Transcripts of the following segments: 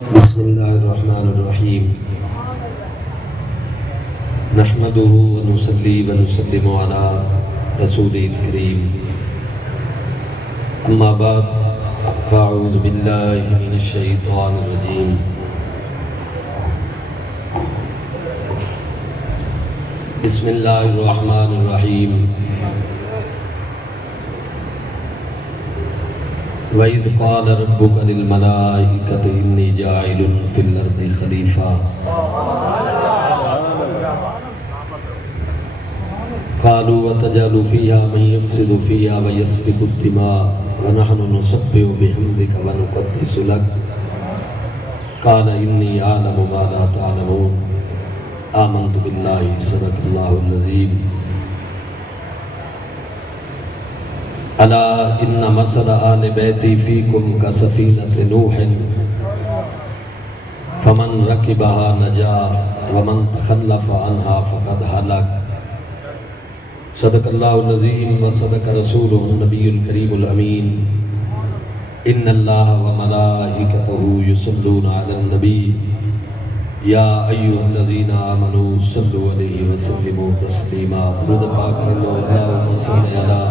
بسم الله الرحمن الرحيم نحمده ونصلي ونسلم على رسوله الكريم أما بعد فأعوذ بالله من الشيطان الرجيم بسم الله الرحمن الرحيم وَإِذْ قَالَ رَبُّكَ لِلْمَلَائِكَةِ إِنِّي جَاعِلٌ فِي الْأَرْضِ خَلِيفَةً قَالُوا وَتَجْعَلُ فِيهَا مَن يُفْسِدُ فِيهَا وَيَسْفِكُ الدِّمَاءَ وَنَحْنُ نُسَبِّحُ بِحَمْدِكَ وَنُقَدِّسُ لَكَ قَالَ إِنِّي أَعْلَمُ مَا لَا تَعْلَمُونَ آمَنْتُ بِاللَّهِ صدق الله العظيم ألا إن مثل آل بيتي فيكم كسفينة نوح فمن ركبها نجا ومن تخلف عنها فقد هلك صدق الله العظيم وصدق رسوله النبي الكريم الأمين إن الله وملائكته يصلون على النبي يا أيها الذين آمنوا صلوا عليه وسلموا تسليما درود پاک پڑھو اللهم صل على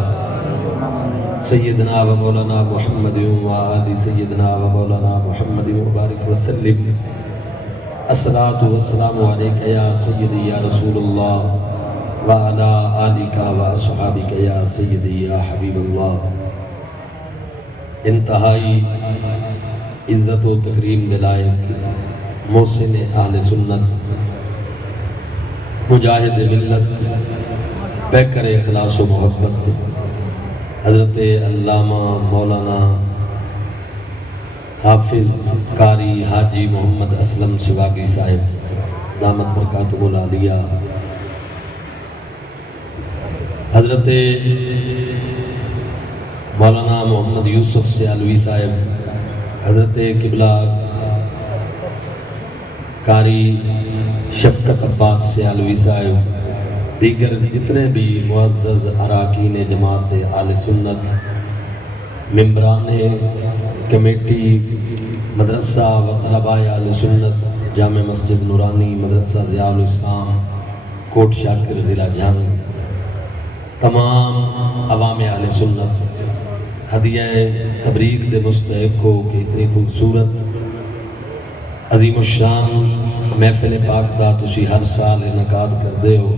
سیدنا و مولانا محمد و آل سیدنا و مولانا محمد وبارک وسلم الصلاة والسلام علیکہ یا سیدی یا رسول اللہ و علی آلک و اصحابک یا سیدی یا حبیب اللہ. انتہائی عزت و تکریم دلائق محسن اہل سنت مجاہد ملت پیکر اخلاص و محبت حضرت علامہ مولانا حافظ قاری حاجی محمد اسلم سواگی صاحب دامت برکاتہ العالیہ، حضرت مولانا محمد یوسف سیالوی صاحب، حضرت قبلہ قاری شفقت عباس سیالوی صاحب، دیگر جتنے بھی معزز اراکین جماعت آل سنت، ممبران کمیٹی مدرسہ و طلباء آل سنت جامع مسجد نورانی مدرسہ ضیاء الاسلام کوٹ شاکر ضلع جھنگ، تمام عوام آل سنت ہدیہ تبریک دے مستحق ہو کہ اتنی خوبصورت عظیم الشان محفل پاک دا تسی ہر سال انعقاد کر دے ہو.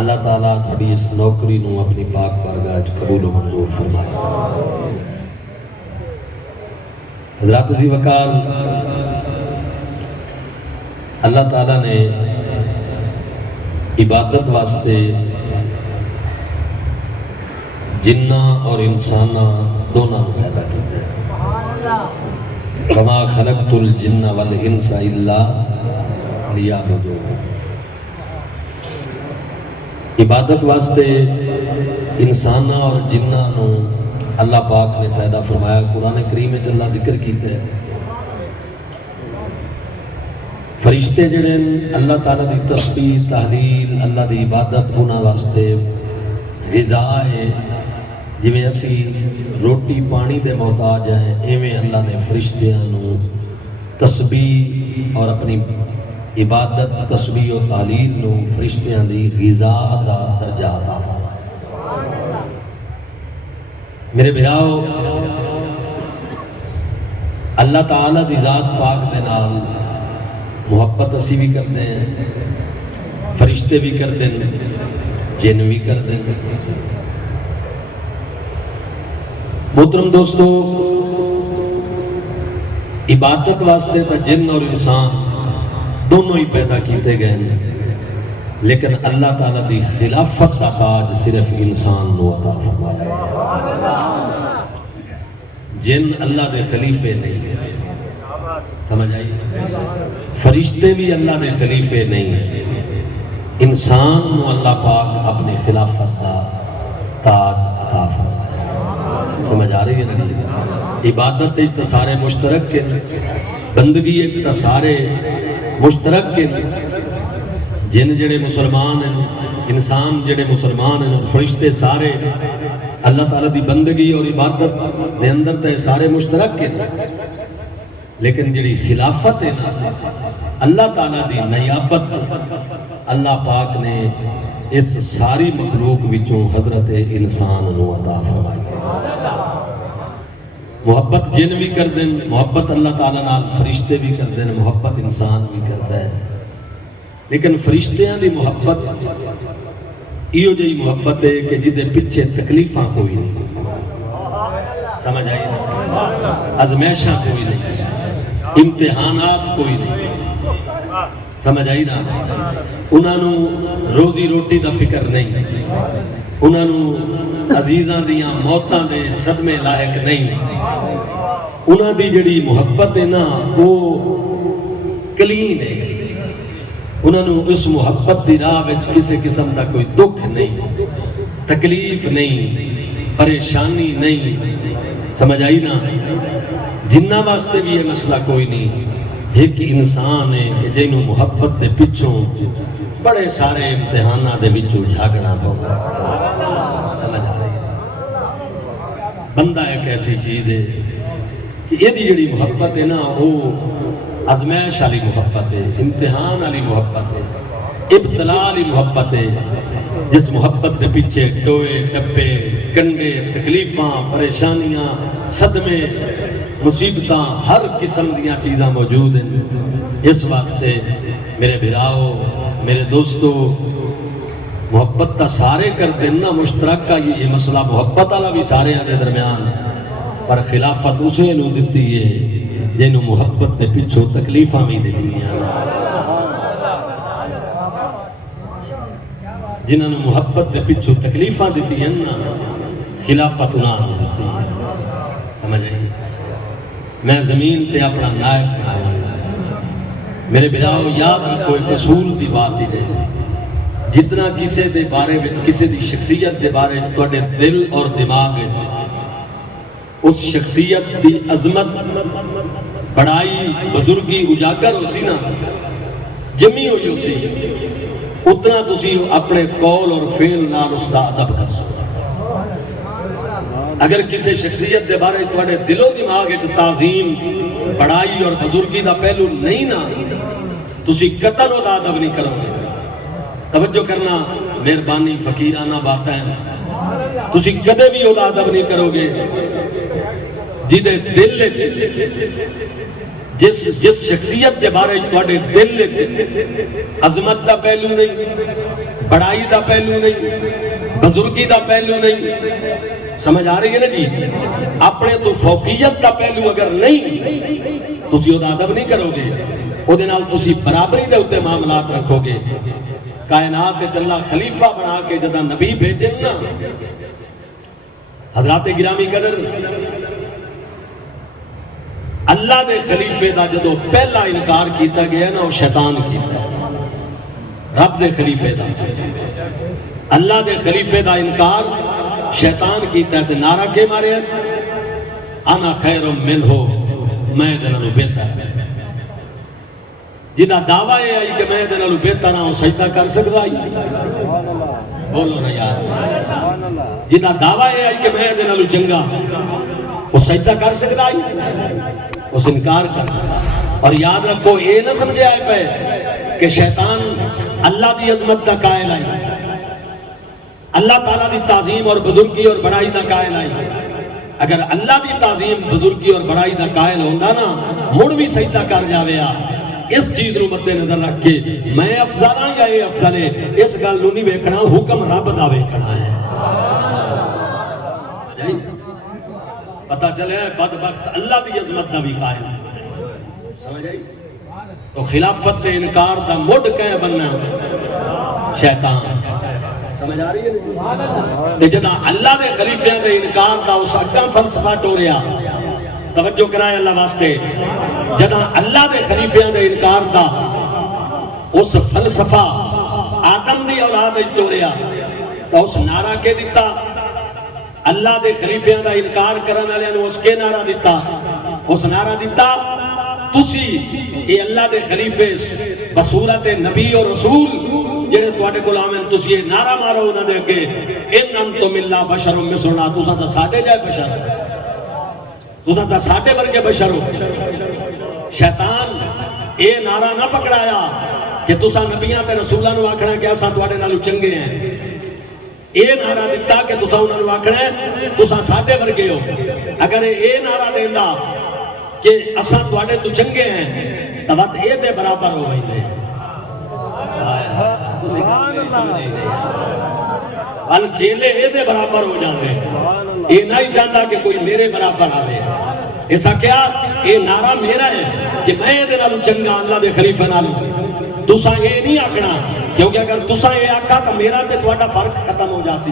اللہ تعالیٰ تھوڑی اس نوکری نو اپنی پاک بارگاہ قبول و منظور فرمائے. حضرات عزیز وقار، اللہ تعالیٰ نے عبادت واسطے جنہ اور انسانہ دونوں پیدا کیتے ہیں. وَمَا خَلَقْتُ الْجِنَّ وَالْإِنسَ إِلَّا لِيَعْبُدُونِ. عبادت واسطے انسانہ اور جنہ نو اللہ پاک نے پیدا فرمایا. قرآن کریم میں اللہ ذکر کیتے ہیں فرشتے جڑے اللہ تعالیٰ دی تسبیح تحلیل اللہ دی عبادت انہاں واسطے غذا ہے. جویں اسی روٹی پانی دے محتاج ہیں ایویں اللہ نے فرشتیاں نو تسبیح اور اپنی عبادت تسبیح و تعلیل نو فرشتیاں دی غذا دا درجہ عطا فرمایا. میرے بھراؤ، اللہ تعالیٰ دی ذات پاک دے نال محبت اسی بھی کرتے ہیں، فرشتے بھی کرتے ہیں، جن بھی کرتے ہیں. محترم دوستو، عبادت واسطے تا جن اور انسان دونوں ہی پیدا کیتے گئے ہیں، لیکن اللہ تعالیٰ دی خلافت کا تاج صرف انسان نو عطا فرمایا. جن اللہ دے خلیفے نہیں، سمجھ آئی؟ فرشتے بھی اللہ دے خلیفے نہیں، انسان نو اللہ پاک اپنے خلافت کا تاج عطا فرمایا. سمجھ آ رہی ہے نا؟ عبادت ایک تا سارے مشترک کے، بندگی ایک تا سارے مشترک کے. جن جڑے مسلمان ہیں، انسان جڑے مسلمان ہیں اور فرشتے سارے اللہ تعالیٰ دی بندگی اور عبادت دے اندر تے سارے مشترک کے. لیکن جڑی خلافت ہے نا اللہ تعالیٰ دی نیابت اللہ پاک نے اس ساری مخلوق وچوں حضرت انسان نو عطا فرمائی. محبت جن بھی کر دیں، محبت اللہ تعالیٰ نال فرشتے بھی کر دیں، محبت انسان بھی کرتا ہے. لیکن فرشتیاں دی محبت ایو جی محبت ہے کہ جدے پیچھے تکلیفاں کوئی نہیں، سمجھ آئی نا، ازمیشاں کوئی نہیں، امتحانات کوئی نہیں، سمجھ آئی نا. انہوں روزی روٹی دا فکر نہیں، انہوں عزیزاں دیاں موتاں دے صدمے لاحق نہیں. انہاں دی جڑی محبت ہے نا وہ کلین ہے. انہوں اس محبت دی راہ وچ کسی قسم دا کوئی دکھ نہیں، تکلیف نہیں، پریشانی نہیں، سمجھ آئی نا. جنہ واسطے بھی یہ مسئلہ کوئی نہیں. ایک انسان ہے کہ جنہوں محبت دے پچھوں بڑے سارے امتحانات دے وچوں جھاگنا پاؤں. سمجھ آ رہی ہے؟ بندہ ایک ایسی چیز ہے کہ یہ دی جڑی محبت ہے نا وہ ازمائش والی محبت ہے، امتحان والی محبت ہے، ابتلا والی محبت ہے. جس محبت دے پیچھے ٹوئے ٹپے کنڈے تکلیفاں پریشانیاں صدمے مصیبتاں ہر قسم دیاں چیزاں موجود ہیں. اس واسطے میرے بھراؤ میرے دوستو محبت تا سارے کرتے ہیں نا، مشترک کا یہ مسئلہ محبت والا بھی سارے ہیں درمیان، پر خلافت اسے نو دیتی ہے جنہوں محبت دے پچھوں تکلیفاں بھی دیتی ہیں. جنہوں محبت دے پچھوں تکلیفاں دیتی ہیں نا خلافت انہوں دیتی ہے. سمجھ آئی؟ میں زمین تے اپنا نائب بنایا. میرے بھراؤ یاد رکھو ایک اصول دی بات ہی ہے، جتنا کسی دے بارے میں کسی دی شخصیت دے بارے میں تواڈے دل اور دماغ ہے اس شخصیت دی عظمت بڑائی بزرگی اجاگر ہو سی نا جمی ہوئی ہو سی، اتنا تسی اپنے قول اور فعل نال اس دا ادب کر سکتے. اگر کسی شخصیت دے بارے تواڈے دل و دماغ وچ تعظیم بڑائی اور بزرگی دا پہلو نہیں نا تسی قطن دا ادب نہیں کرو گے. توجہ کرنا، مہربانی فقیرانہ باتیں تسی کدے بھی او دا ادب نہیں کرو گے جدے دل جس شخصیت دے بارے تواڈے دل عظمت دا پہلو نہیں، بڑائی دا پہلو نہیں، بزرگی دا پہلو نہیں. سمجھ آ رہی ہے نا جی؟ اپنے تو فوقیت دا پہلو اگر نہیں تسی او دا ادب نہیں کرو گے، او دے نال تسی برابری دے اتے معاملات رکھو گے. کائنات کے چلا خلیفہ بنا کے جدہ نبی بھیجے نا حضرات گرامی قدر اللہ دے خلیفے دا جدو پہلا انکار کیتا گیا نا وہ شیطان کیتا. رب دے خلیفے دا اللہ دے خلیفے دا انکار شیطان کیتا ہے. نعرہ کے مارے اس انا خیر من ہو، میں دنالو بہتر ہے. جنہ دعویٰ ہے آئی کہ میں دنالو بہتر ہوں سجدہ کر سکتا ہے؟ بولو نا یار. جنہ دعویٰ ہے آئی کہ میں دنالو چنگا وہ سجدہ کر سکتا ہے؟ اس انکار کرنا. اور یاد رکھو یہ نہ سمجھے آئے پہ کہ شیطان اللہ دی عظمت دا قائل آئی، اللہ تعالیٰ دی تعظیم اور بزرگی اور بڑائی دا قائل آئی. اگر اللہ دی تعظیم بزرگی اور بڑائی دا قائل ہوندہ نا مڑ بھی سجدہ کر جاوے آ. اس چیز نو مد نظر رکھ کے میں افضل ہوں یا یہ افضل ہے اس گل نو نہیں ویکھنا، حکم رب دا ویکھنا ہے. پتہ چلے بدبخت اللہ دی عظمت دا بھی قائل. سمجھ آئی؟ تو خلافت تے انکار دا مڈ کہیں بننا شیطان. سمجھ آ رہی ہے؟ کہ جدا اللہ دے خلیفیاں دے انکار دا اس اکم فلسفہ ٹوریا. توجہ کرائے اللہ واسطے، جدا اللہ دے خلیفیاں دے انکار دا اس فلسفہ آدم دی اولاد ٹوریا تو اس نعرہ کے دیتا اللہ دے خلیفیاں دا انکار کرنے والے نے اس کے نعرہ دیتا. اس نعرہ دیتا تسی یہ اللہ دے خلیفے بصورت نبی اور رسول جنہیں تواڈے کو آمن تسی یہ نعرہ مارو نہ دے کے ان انتم الا بشر مثلنا، تساں تے ساڈے جائے بشر، تساں تے ساڈے ورگے بشر ہو. شیطان اے نعرہ نہ پکڑایا کہ تسا نبیاں تے رسولاں نو آکھنا کہ اساں تواڈے نالوں چنگے ہیں، اے نعرہ دیتا کہ تسا انہاں نو آکھنا ہے تسا ساڈے ورگے ہو۔ اگر اے نعرہ دیندا کہ اساں تواڈے تو چنگے ہیں تاں وقت اے دے برابر ہو ویندے۔ تسی گل میری سمجھ نہیں ال چیلے اے دے برابر ہو جاندے، اے نہیں چاہتا کہ کوئی میرے برابر آوے۔ ایسا کیا اے نعرہ میرا ہے کہ میں دے نالوں چنگا اللہ دے خلیفہ نالوں، تسا اے نہیں آکھنا، کیونکہ اگر تسا اے آکھا تو میرا تے تواڈا فرق ختم ہو جاتی۔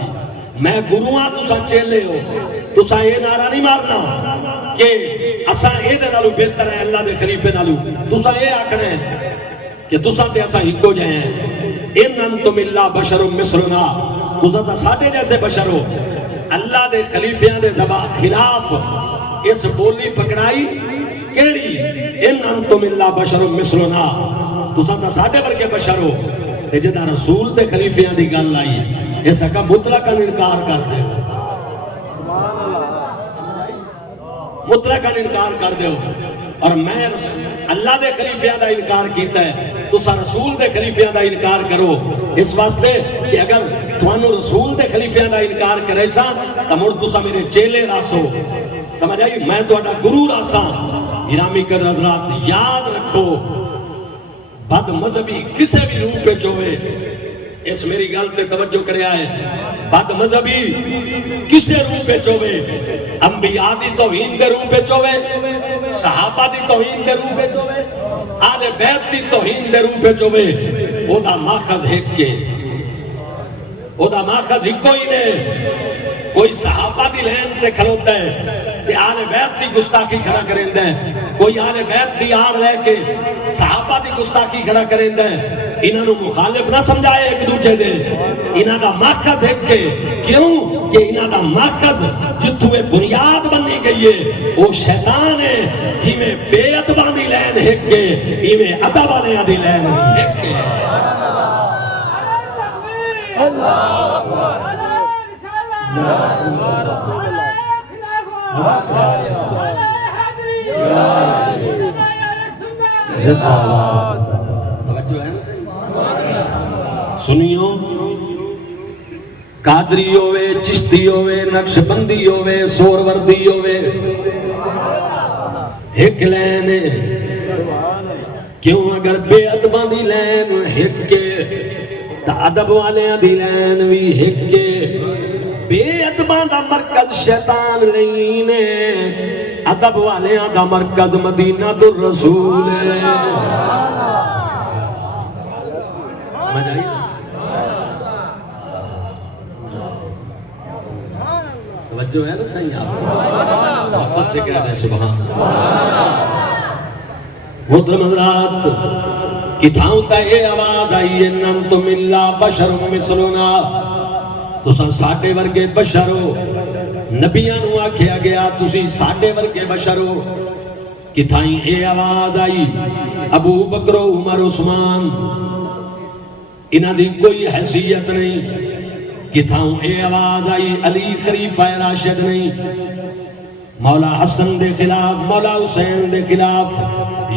میں گرو ہاں تسا چیلے ہو، تسا اے نعرہ نہیں مارنا کہ اساں اے دے نالوں بہتر ہے اللہ دے خلیفے نالوں، تسا اے آکھنا ہے کہ تسا تے اساں ہکو جائے ہیں۔ ان انتم الا بشر مثلنا، تسا تے ساڈے جیسے بشر ہو۔ اللہ دے خلیفیاں دے خلاف اس بولی پکڑائی کیڑی؟ ان انتم الا بشر مثلنا، تسا تے ساڈے ورگے بشر ہو۔ تے جدا رسول تے خلیفیاں دی گل آئی اس کا مطلقاً انکار کر دے، مطلقاً انکار کر دے۔ اور میں اللہ دے خلیفیاں دا انکار کیتا ہے، تسا رسول دے خلیفیاں دا انکار کرو، اس واسطے کہ اگر تانوں رسول دے خلیفیاں دا انکار کرے سا تو مڑ تسا میرے چیلے راسو۔ سمجھ آئی؟ میں تہاڈا گرو راساں۔ گرامی قدر حضرات یاد رکھو، بد مذہبی کسے بھی روپ وچ ہوے، اس میری گل تے توجہ کریا ہے، بد مذہبی کسے روپ وچ ہوے، انبیاء دی توہین دے روپ وچ ہوے، صحابہ دی توہین دے روپ وچ ہوے، آل بیت دی توہین دے روپ وچ ہوے، او دا ماخذ ایک کے، او دا ماخذ ہکو ہی نے۔ کوئی صحابہ دی لین تے کھلوتا ہے تے آل بیت دی گستاخی کھڑا کریندا ہے، کوئی آل بیت دی آڑ رہ کے صحابہ دی گستاخی کھڑا کریندا ہے۔ انہاں نو مخالف نہ سمجھائے ایک دوجے دے، انہاں دا ماخذ ایک کے، کیوں کہ انہاں دا ماخذ جتھوں بنیاد بنی گئی ہے وہ شیطان ہے۔ جویں بے ادباں دی لین ایک کے، ایویں ادب والیاں دی لین بھی ایک کے۔ اللہ اکبر، سنیو، قادری ہوئے، چشتی ہوئے، نقش بندی ہوئے، سور وردی ہوئے، ایک لین کیوں؟ اگر بے ادباں دی لین ایک کے تا ادب والیاں دی لین بھی ایک کے۔ بے ادباں دا مرکز شیطان نہیں نے، ادب والیاں دا مرکز مدینہ الرسول ہے۔ توجہ ہے نا صحیح؟ آپ محبت سے کہہ رہے ہیں سبحان اللہ۔ محترم حضرات کتھاؤں تا یہ آواز آئی ان انتم الا بشر مثلنا، تساں ساڈے ورگے بشر ہو۔ نبیاں نو آکھیا گیا تسی ساڈے ورگے بشر ہو۔ کتھائیں اے آواز آئی ابو بکر و عمر عثمان انہاں دی کوئی حیثیت نہیں۔ کتھاؤں اے آواز آئی علی خلیفہ راشد نہیں، مولا حسن دے خلاف، مولا حسین دے خلاف،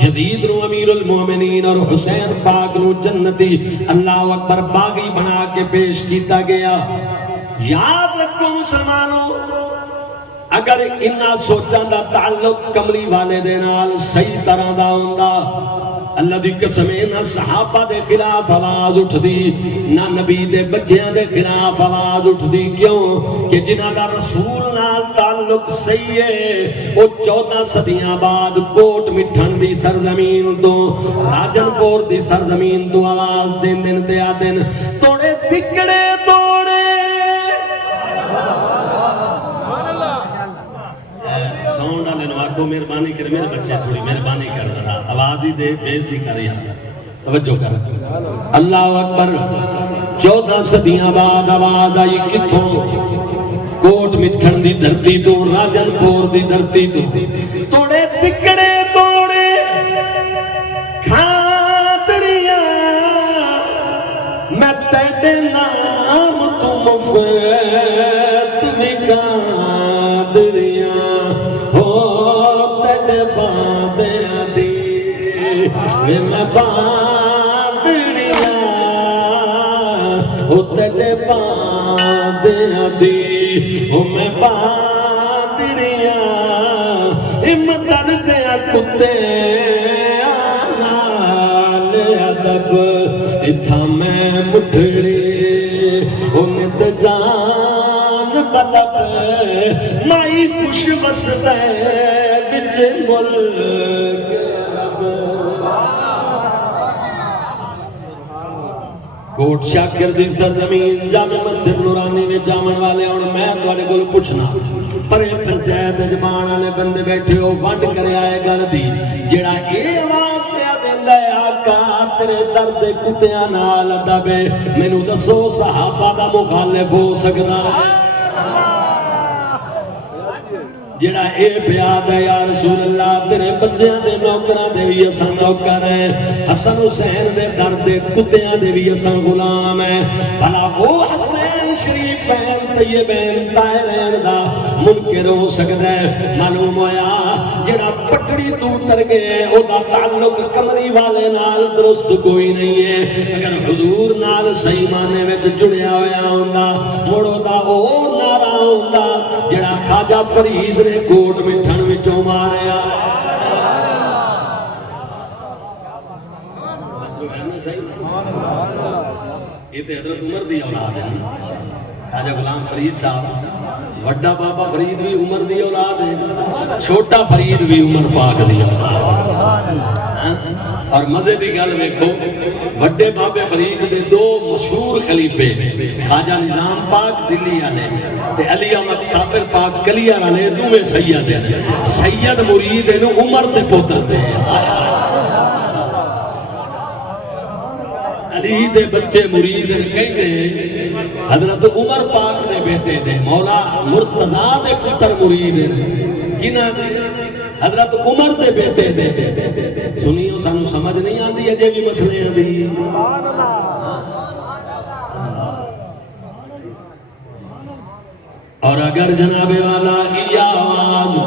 یزید نو امیر المومنین اور حسین پاک نو جنتی اللہ اکبر باغی بنا کے پیش کیتا گیا۔ یاد رکھو مسلمانوں، اگر انہاں سوچاں دا تعلق کملی والے دے نال صحیح طرح دا ہوندا، اللہ دی قسم نہ صحابہ دے خلاف آواز اٹھ دی، نہ نبی دے بچیاں دے خلاف آواز اٹھ دی۔ کیوں کہ جنہاں دا رسول نال تعلق صحیح ہے وہ 14 صدیاں بعد کوٹ مٹھن دی سرزمین تو، راجن پور دی سرزمین تو آواز دین دن تے آدن توڑے تکڑے توڑے۔ ساؤنڈ والے نو آکھو مہربانی کر، میرے بچے تھوڑی مہربانی کر ذرا آواز ہی دے، بیس ہی کر یار، توجہ کر۔ اللہ اکبر، 14 صدیاں بعد آواز آئی کتھوں؟ کوٹ مٹھن دی دھرتی تو، راجن پور دی دھرتی تو، توڑے تکڑے توڑے کھاتڑیاں، میں تیرے نام تو مفید نکادڑیاں، ہو تیرے بادیاں دی میں باندڑیاں او تیرے باندیاں دی میں باندڑیاں امدر دیا کتے نال ادب اتھا میں مٹھڑی امت جان بلب مائی خوش بسدے بچ ملک عرب کوٹ شاکر دی سرزمین جامع مسجد نورانی میں جامن والے اور میں تواڈے کول پوچھنا پرے پنچایت جمان والے بندے بیٹھے ہو ونڈ کرے آئے گل دی جڑا اے آواز پیا دیندا ہے آقا تیرے درد کتیاں نال ادب مینوں دسو صحابہ دا مخالف ہو سکدا ہے جڑا اے بیاد ہے یا رسول اللہ تیرے بچیاں دے نوکراں دے بھی اساں نوکر ہیں حسن حسین دے در دے کتیاں دے بھی اساں غلام ہیں بھلا وہ حسین شریفین طیبین طاہرین دا منکر ہو سکدا ہے معلوم ہویا جڑا پٹڑی تو اتر گئے او دا تعلق کمری والے نال درست کوئی نہیں ہے اگر حضور نال صحیح معنی وچ جڑیا ہویا ہوندا مڑو دا او نعرہ ہوندا جڑا خواجہ فرید نے کوٹ مٹھن وچوں ماریا یہ تے حضرت عمر دی اولاد ہے خواجہ غلام فرید صاحب وڈا بابا فرید بھی عمر دی اولاد ہے چھوٹا فرید بھی عمر پاک دی اولاد اور مزے دی گل دیکھو وڈے بابے فرید دے دو مشہور خلیفے خواجہ نظام پاک دلی والے تے علی احمد صابر پاک کلیار والے دوویں سید ہیں سید مرید نو عمر دے پوتر دے علی دے بچے مرید کہندے حضرت عمر پاک دے بیٹے دے مولا مرتضیٰ دے پتر مرید کنا حضرت عمر دے بیٹے دے سنیو سانو سمجھ نہیں آندی ہے جے بھی مسئلے آندی اور اگر جناب والا یہ آواز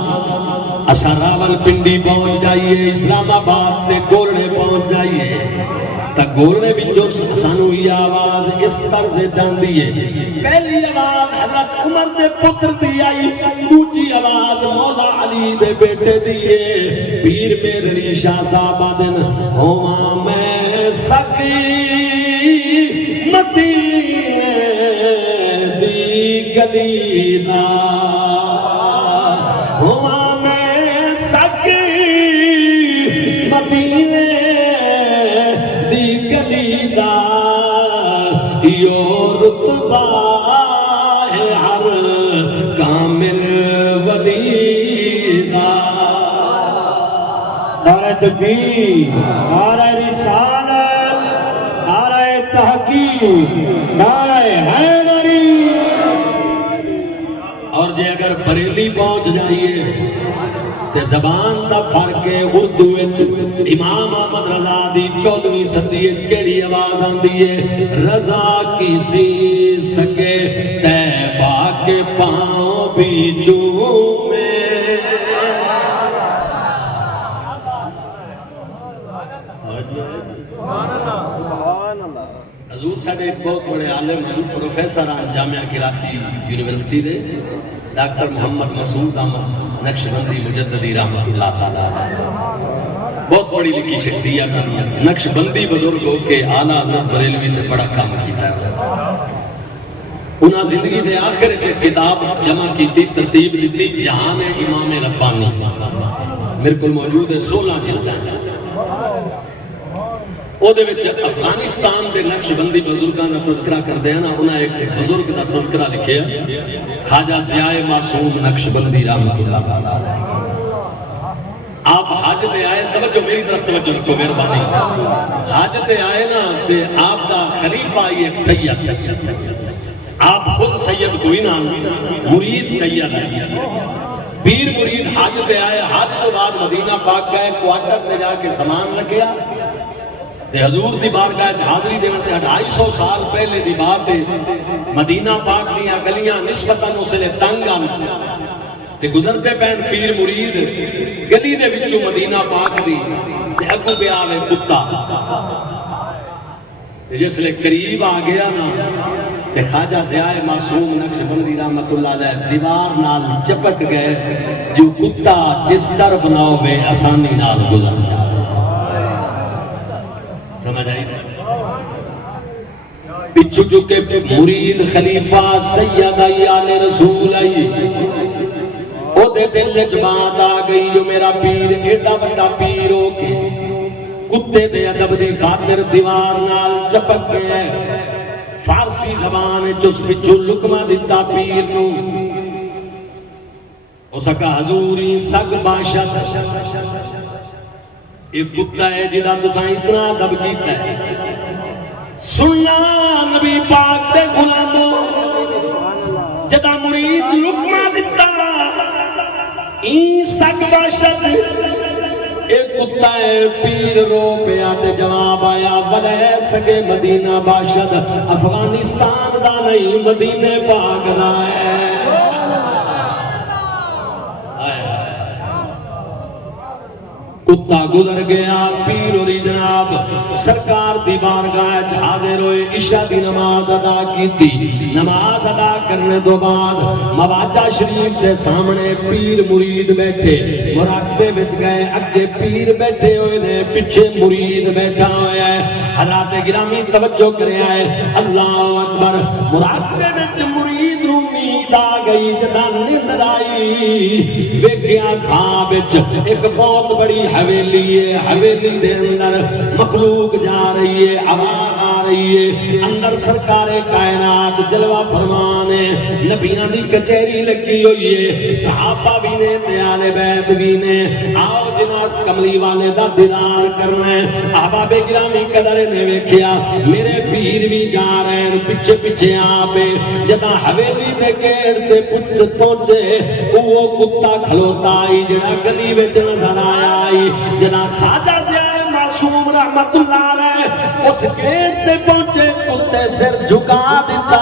اسا راول پنڈی پہنچ جائیے اسلام آباد تے گولڑے پہنچ جائیے تا گولڑے بچوں سانو یہ آواز اس طرح سے جاندی ہے پہلی آواز حضرت عمر دے پتر دی آئی دوجی آواز مولا علی دے بیٹے دیئے پیر میرے ریشہ صاحبادن ہوا میں سکی مدینے دی گلی دا ہوا میں سکی مدینے دی گلی دا یو رتبہ ہے ہر کامل ولی دا نعرہ تکبیر نعرہ رسالت نعرہ تحقیق نعرہ حیدری اور جے اگر بریلی پہنچ جائیے تے زبان دا فرق ہے اردو وچ امام احمد رضا دی 14ویں صدی وچ کیڑی آواز آندی ہے رضا کسی سکے طیبہ کے پاؤں بھی چومے حضور ساڈے ایک بہت بڑے عالم ہیں پروفیسر ہیں جامعہ کراچی یونیورسٹی دے ڈاکٹر محمد مسعود احمد نقشبندی مجددی رحمت اللہ تعالیٰ بہت بڑی لکھی شخصیت نقشبندی بزرگ ہو کے اعلیٰ حضرت بریلوی نے بڑا کام کیا ہے انہاں زندگی دے آخر کتاب جمع کی تھی ترتیب دیتی جہان امام ربانی میرے کو موجود ہے 16 جلدیں او دے وچ افغانستان دے نقشبندی بزرگاں دا تذکرہ کردے ہیں نا انہاں ایک بزرگ دا تذکرہ لکھیا خواجہ ضیاء معصوم نقشبندی رحمت اللہ تعالیٰ آپ حج تے آئے توجہ میری طرف توجہ رکھو مہربانی حج تے آئے نا تے آپ دا خلیفہ ایک سید آپ خود سید کوئی نا مرید سید ہے پیر مرید حج تے آئے حج تو بعد مدینہ پاک گئے کوارٹر تے جا کے سامان رکھیا تے حضور دی بارگاہ حاضری دیون تے 250 سال پہلے دی بات ہے مدینہ پاک دیاں گلیاں نسبتاً اسے تنگ آن تے گزرتے پین پیر مرید گلی دے وچوں مدینہ پاک دی تے اگو پہ آوے کتا جس لئے قریب آ گیا نا کہ خواجہ ضیاء معصوم نقش بندی رحمت اللہ علیہ دیوار نال چپک گئے جو کتا ڈسٹرب نہ ہوئے آسانی نال گزر گیا سمجھ آئی پچھو جو کہ مرید خلیفہ سید آل رسول آئی او دے دل جماعت آ گئی جو میرا پیر ایڈا بڑا پیر ہو کے کتے دے ادب دی خاطر دیوار نال چپک گئے فارسی زبان جس پچھو لکمہ دیتا پیر نو او سکا حضوری سگ باشد ایک کتا ہے جدا تو ساں اتنا ادب کیتا ہے سننا نبی پاک دے غلامو جدا مرید لکمہ دیتا این سگ باشد ایک کتا ہے پیر رو پیا تے جواب آیا بلے سکے مدینہ باشد افغانستان دا نہیں مدینہ پاک دا ہے کتا گزر گیا پیر اور جناب سرکار دی بارگاہ حاضر ہوئے عشاء دی نماز ادا کی تھی نماز ادا کرنے دو بعد مواجہ شریف کے سامنے پیر مرید بیٹھے مراقبے بچ گئے اگے پیر بیٹھے ہوئے نے پچھے مرید بیٹھا ہوئے ہے حضرات گرامی توجہ کرے آئے اللہ اکبر مراقبے بچ مرید نو نیند آ گئی جدا نیند آئی ویکھیا خواب وچ ایک بہت بڑی حویلی ہے حویلی دے اندر مخلوق جا رہی ہے آواز آ رہی ہے اندر سرکار کائنات جلوہ فرمان ہے نبیان دی کچھری لگی ہوئی ہے صحابہ بھی نے دیال بیت بھی نے آؤ جناب کملی والے دا دیدار کرنا ہے احباب گرامی قدر نے ویکھیا میرے پیر بھی جا رہے ہیں پچھے پچھے آپے جدا حویلی دے گیڑ دے پہنچے وہ کتا کھلوتا آئی جڑا گلی وچ نظر آیا آئی جنا خواجہ ضیاء معصوم رحمت اللہ علیہ اس گیٹ پہ پہنچے کتے سر جھکا دیتا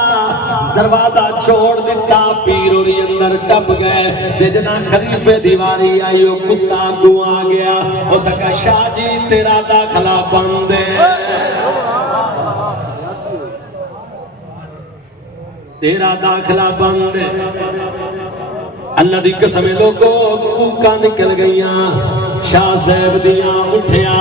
دروازہ چھوڑ دیتا پیر اور اندر ٹپ گئے جنا خلیفے دیواری آئی وہ کتا گو آ گیا اس کا شاہ جی تیرا داخلہ بند ہے تیرا داخلہ بند ہے اللہ دی قسم لوگو کوکا نکل گئیاں شاہ صاحب دیاں اٹھیا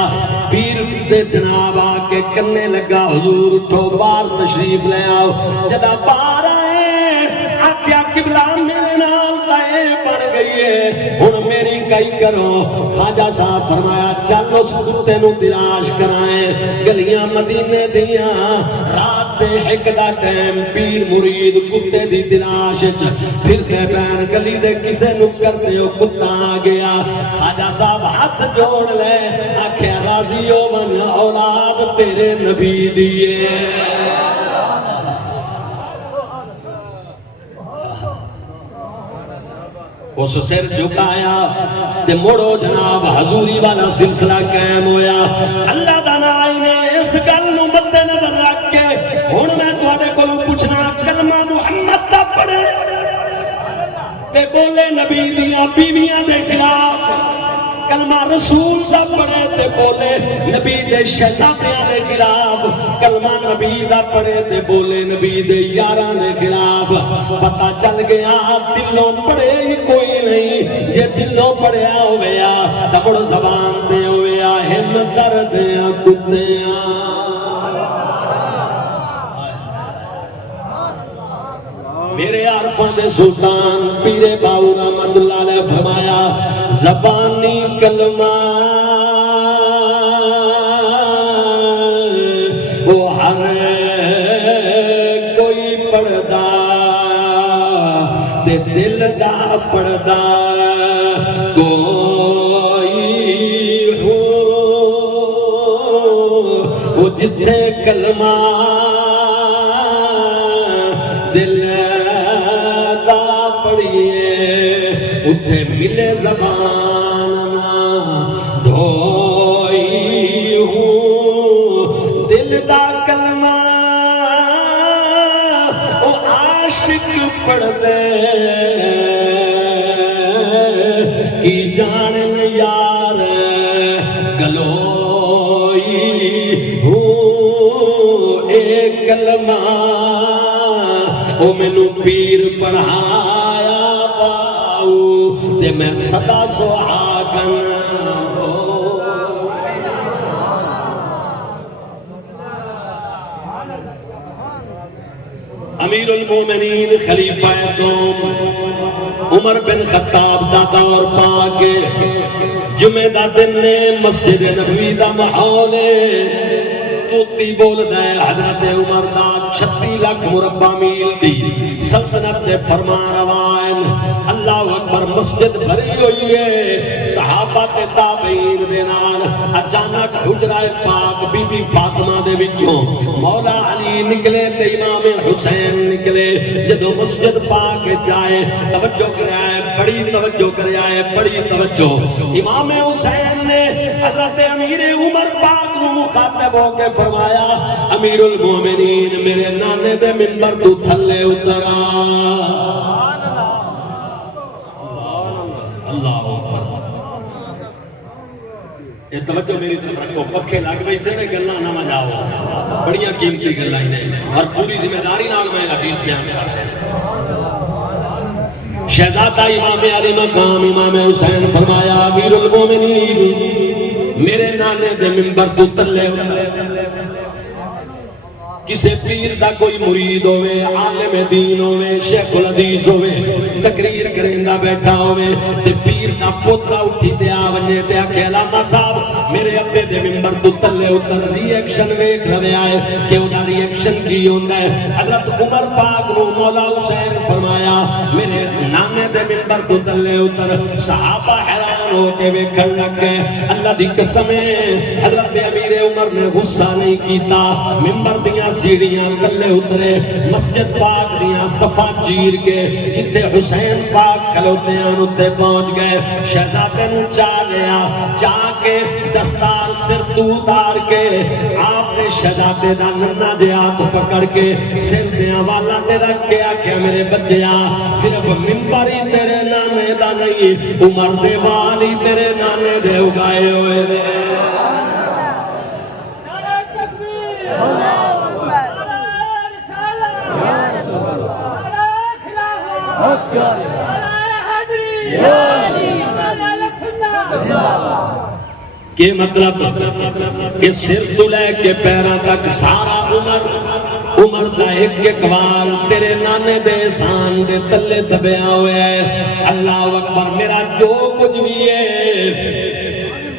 پیر دے جناب آ کے کرنے لگا حضور اٹھو بار تشریف لے آؤ جدا بار آئے آکیا قبلہ میرے نام لائے بڑھ گئی ہے ہن میری کئی کرو خواجہ صاحب فرمایا چل اس کتے نو تلاش کرائیں گلیاں مدینے دیاں رات دے ایک دا ٹائم پیر مرید کتے دی تلاش پھر دے پیر گلی دے کسے نکر دے او کتا آ گیا خواجہ صاحب ہاتھ جوڑ لے آکھیا راضی ہو من اولاد تیرے نبی دیئے اس سر جھکایا تے مڑو جناب حضوری والا سلسلہ قائم ہویا اللہ دانائی نے اس گل نو مد نظر رکھ کے ہن میں تواڈے کولوں پوچھنا کلمہ محمد دا پڑھے تے بولے نبی دیاں بیویاں دے خلاف کلمہ رسول دا پڑھے تے بولے نبی دے شہزادیاں دے خلاف کلمہ نبی دا پڑھے تے بولے نبی دے یاراں دے خلاف پتہ چل گیا دلوں پڑھے ہی کوئی نہیں جے دلوں پڑھیا ہویا تبڑ زبان دے ہویا ہم دردیاں کتیاں میرے عارفوں دے سلطان پیر باو رحمت اللہ علیہ فرمایا زبانی کلمہ وہ ہر کوئی پڑھدا تے دل دا پڑھدا کوئی ہو وہ جتھے کلمہ دل اتھے ملے زبان نہ دھوئی ہوں دل دا کلمہ او عاشق پڑھ دے کی جانن یار گلو او مینوں پیر پڑھایا پاؤ تے میں صدا سہاگن امیر المومنین خلیفہ دوم عمر بن خطاب دا دور پاکے جمعہ دا دن نے مسجد نبوی دا ماحول توتی بول دے حضرت عمر دا 36 لاکھ مربع میل دی سلطنت دے فرمان روائن اللہ اکبر مسجد بھری ہوئی ہے صحابہ کے تابعین دے نال اچانک حجرہ پاک بی بی فاطمہ دے وچوں مولا علی نکلے تے امام حسین نکلے جدو مسجد پاک جائے توجہ کرائے بڑی توجہ کرائے بڑی توجہ امام حسین نے حضرت امیر عمر پاک نو مخاطب ہو کے فرمایا امیر المومنین میرے نانے دے منبر تو تھلے اترا اللہ یہ توجہ میری طرف رکھو پکھے لگ گئی سے میں گلنا نہ مجاؤ بڑیاں قیمتی گلنا ہی نہیں اور پوری ذمہ داری نال میں حدیث بیان کر رہا ہوں شہزادہ امام علی مقام امام حسین فرمایا امیر المومنین میرے نانے دے منبر تو تلے کسے پیر دا کوئی مرید ہوئے عالم دین ہوئے شیخ الحدیث ہوئے تقریر کرندہ بیٹھا ہوئے تے پیر دا پوترا اٹھی تے آونجے تے آکھے علامہ صاحب میرے ابے دے منبر تو تلے اتر ری ایکشن ویکھ لوے آئے کہ وہ دا ری ایکشن کی ہوندہ ہے حضرت عمر پاک نو مولا حسین فرمایا میرے نانے دے منبر تو تلے اتر صحابہ حیران ہو کے ویکھن لگ گئے اللہ دی قسم ہے حضرت امیر عمر نے غصہ نہیں کیتا منبر دیاں سیڑھیاں کلے اترے مسجد پاک دیاں صفا چیر کے جتے حسین پاک کھلوتے ہیں انتے پہنچ گئے شہزادے نو چاہ گیا چاہ کے دستار سر تو اتار کے آپ نے شہزادے دا نرنا جہات پکڑ کے سر دیاں والا تے رکھ کے آکھیا میرے بچیا صرف منبر ہی تیرے نانے دا نہیں عمر دے والی تیرے نانے دے اگائے ہوئے دے کہ مطلب کہ سر تو لے کے پیروں تک سارا عمر دا ایک وال تیرے نانے دے سان دے تلے دبیا ہوئے ہے اللہ اکبر میرا جو کچھ بھی ہے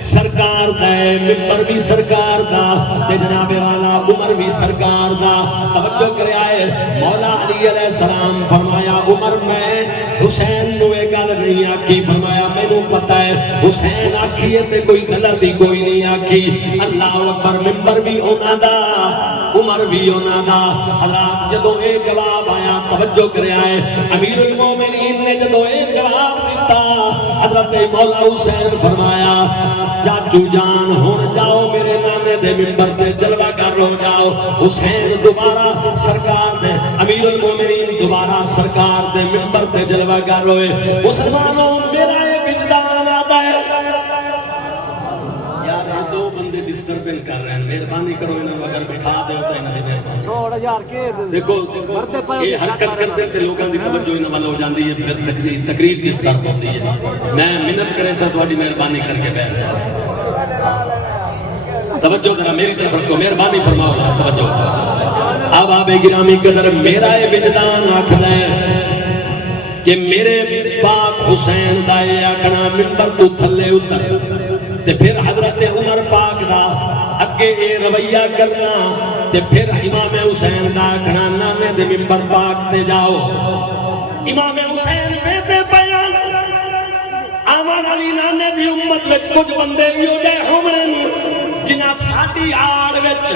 سرکار دا ہے منبر بھی سرکار دا تے جناب والا عمر بھی سرکار دا توجہ کرے آئے مولا علی علیہ السلام فرمایا عمر میں حسین نو ایک گل نہیں آکی فرمایا میں نو پتہ ہے حسین آکھیے تے کوئی غلطی کوئی نہیں آکی اللہ اکبر منبر بھی ہونا دا عمر بھی ہونا دا حضرات جدو اے جواب آیا توجہ کرے آئے امیر المومنین نے جدو اے جواب دیتا حضرت مولا حسین فرمایا چاچو جان ہون جاؤ میرے نانے دے منبر تے جلوہ کر رو جاؤ حسین دوبارہ سرکار دے امیر المومنین دوبارہ سرکار دے منبر تے جلوہ کر روئے مسلمانوں میرا یہ وجدان آتا ہے یار یہ دو بندے ڈسٹربنس کر رہے ہیں مہربانی کرو انہوں اگر بٹھا دے ہوتا ہے انہوں نے دیکھو یہ حرکت کرتے تھے لوگوں کی توجہ انہوں والا ہو جاندی ہے تقریر کس طرح ہوتی ہے میں منت کرے سا تھوڑی مہربانی کر کے بیٹھ رہا توجہ ذرا میری طرف رکھو مہربانی فرماؤ توجہ اب آپ گرامی قدر میرا یہ وجدان آکھدا ہے کہ میرے پاک حسین دا یہ آکھنا منبر تو تھلے اتر تے پھر حضرت عمر پاک دا اگے اے رویہ کرنا تے پھر امام حسین دا آکھنا نانے دے منبر پاک تے جاؤ امام حسین بیتے بیان آمان علی نانے دی امت وچ کچھ بندے بھی ہو جائے ہمرن جنہ ساڑی آڑ وچ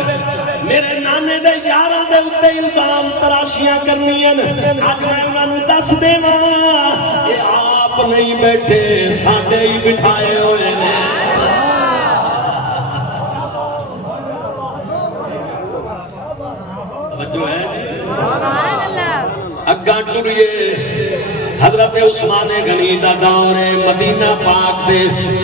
میرے نانے دے یارہ دے اتے الزام تراشیاں کرنیاں آج میں انہوں دس دینا کہ آپ نہیں بیٹھے ساڑے ہی بٹھائے ہوئے نے توجہ ہے اگاں ٹریے حضرت عثمان غنی دا دور مدینہ پاک دے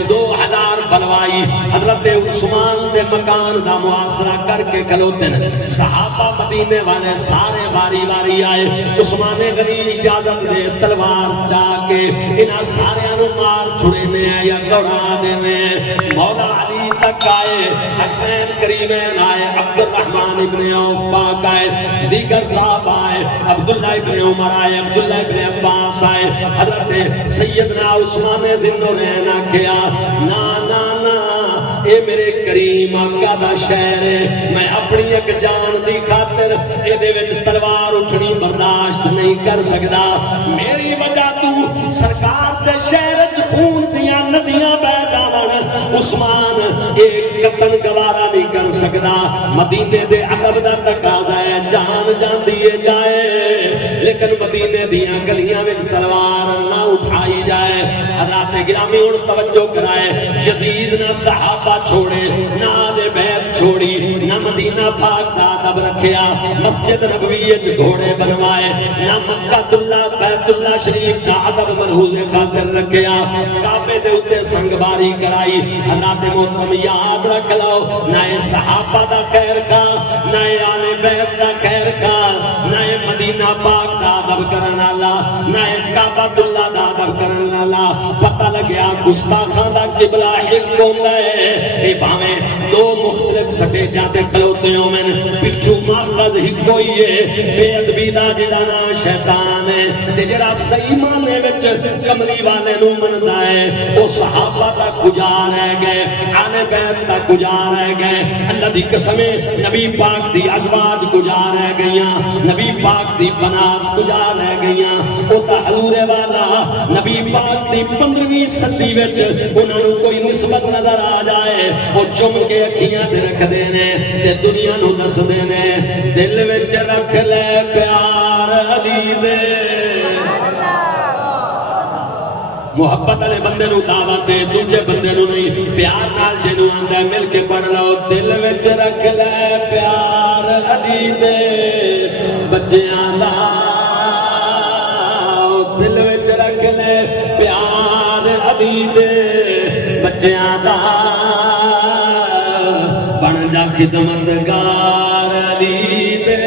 2000 بلوائی حضرت عثمان دے مکان دا محاصرہ کر کے کھلوتے ہیں صحابہ مدینے والے سارے باری باری آئے عثمان غنی اجازت دے تلوار چا کے انہاں سارے انو مار چھڑینے ہیں یا دوڑا دینے مولا علی تک آئے حسین کریمین آئے عبد الرحمن ابن عوف پاک آئے دیگر صاحب آئے عبداللہ ابن عمر آئے عبداللہ ابن عباس آئے حضرت سیدنا عثمان ذوالنورین کیا نا نا نا اے میرے کریم آقا دا شہر ہے میں اپنی ایک جان دی خاطر اے دے وچ تلوار اٹھنی برداشت نہیں کر سکدا میری وجہ تو سرکار دے شہر وچ خون دیاں ندیاں بہ جاون عثمان ایک قطن گوارا نہیں کر سکدا مدینے دے عقب دا تقاضا ہے جان جاندی جائے لیکن مدینے دیاں گلیاں وچ تلوار نہ اٹھائی جائے حضرات گرامی اور توجہ کرائے یزید نہ صحابہ چھوڑے نہ آل بیت چھوڑی نہ مدینہ پاک دا ادب رکھیا مسجد نبویت گھوڑے بنوائے نہ مکہ اللہ بیت اللہ شریف دا ادب ملحوظ خاطر رکھیا کعبے دے اتے سنگ باری کرائی حضرات محترم یاد رکھ لو نہ صحابہ دا خیر کا نہ آل بیت دا خیر کا نہ مدینہ پاک دا ادب کرنا اللہ نہ کعبۃ اللہ دا ادب کرنا اللہ پتہ لگیا گستاخاں دا قبلہ ایک ہوتا ہے اے بھاویں دو مختلف سٹے جاتے کھلوتے ہوں میں پچھو ماخذ ہی کوئی ہے بے ادبی دا جڑا نا شیطان ہے تے جڑا صحیح معنی وچ کملی والے نو مندا ہے او صحابہ دا کجا رہ گئے آل بیت دا کجا رہ گئے اللہ دی قسم نبی پاک دی ازواج کجا رہ گئیاں نبی پاک دی بنات کجا رہ گئیاں او تا حضور والا نبی پاک دی 15ویں صدی وچ انہاں نو کوئی نسبت نظر آ جائے وہ چم کے اکھیاں تے رکھ دینے تے دنیا نو دس دینے دل وچ رکھ لے پیار علی دے محبت والے بندے نو دعوت دے دوجے بندے نو نہیں پیار نال جنوں آندا ہے مل کے پڑھ لو دل وچ رکھ لے پیار علی دے بچیاں دا دل وچ رکھ لے پیار علی دے بچیاں دا بن جا خدمتگار علی دے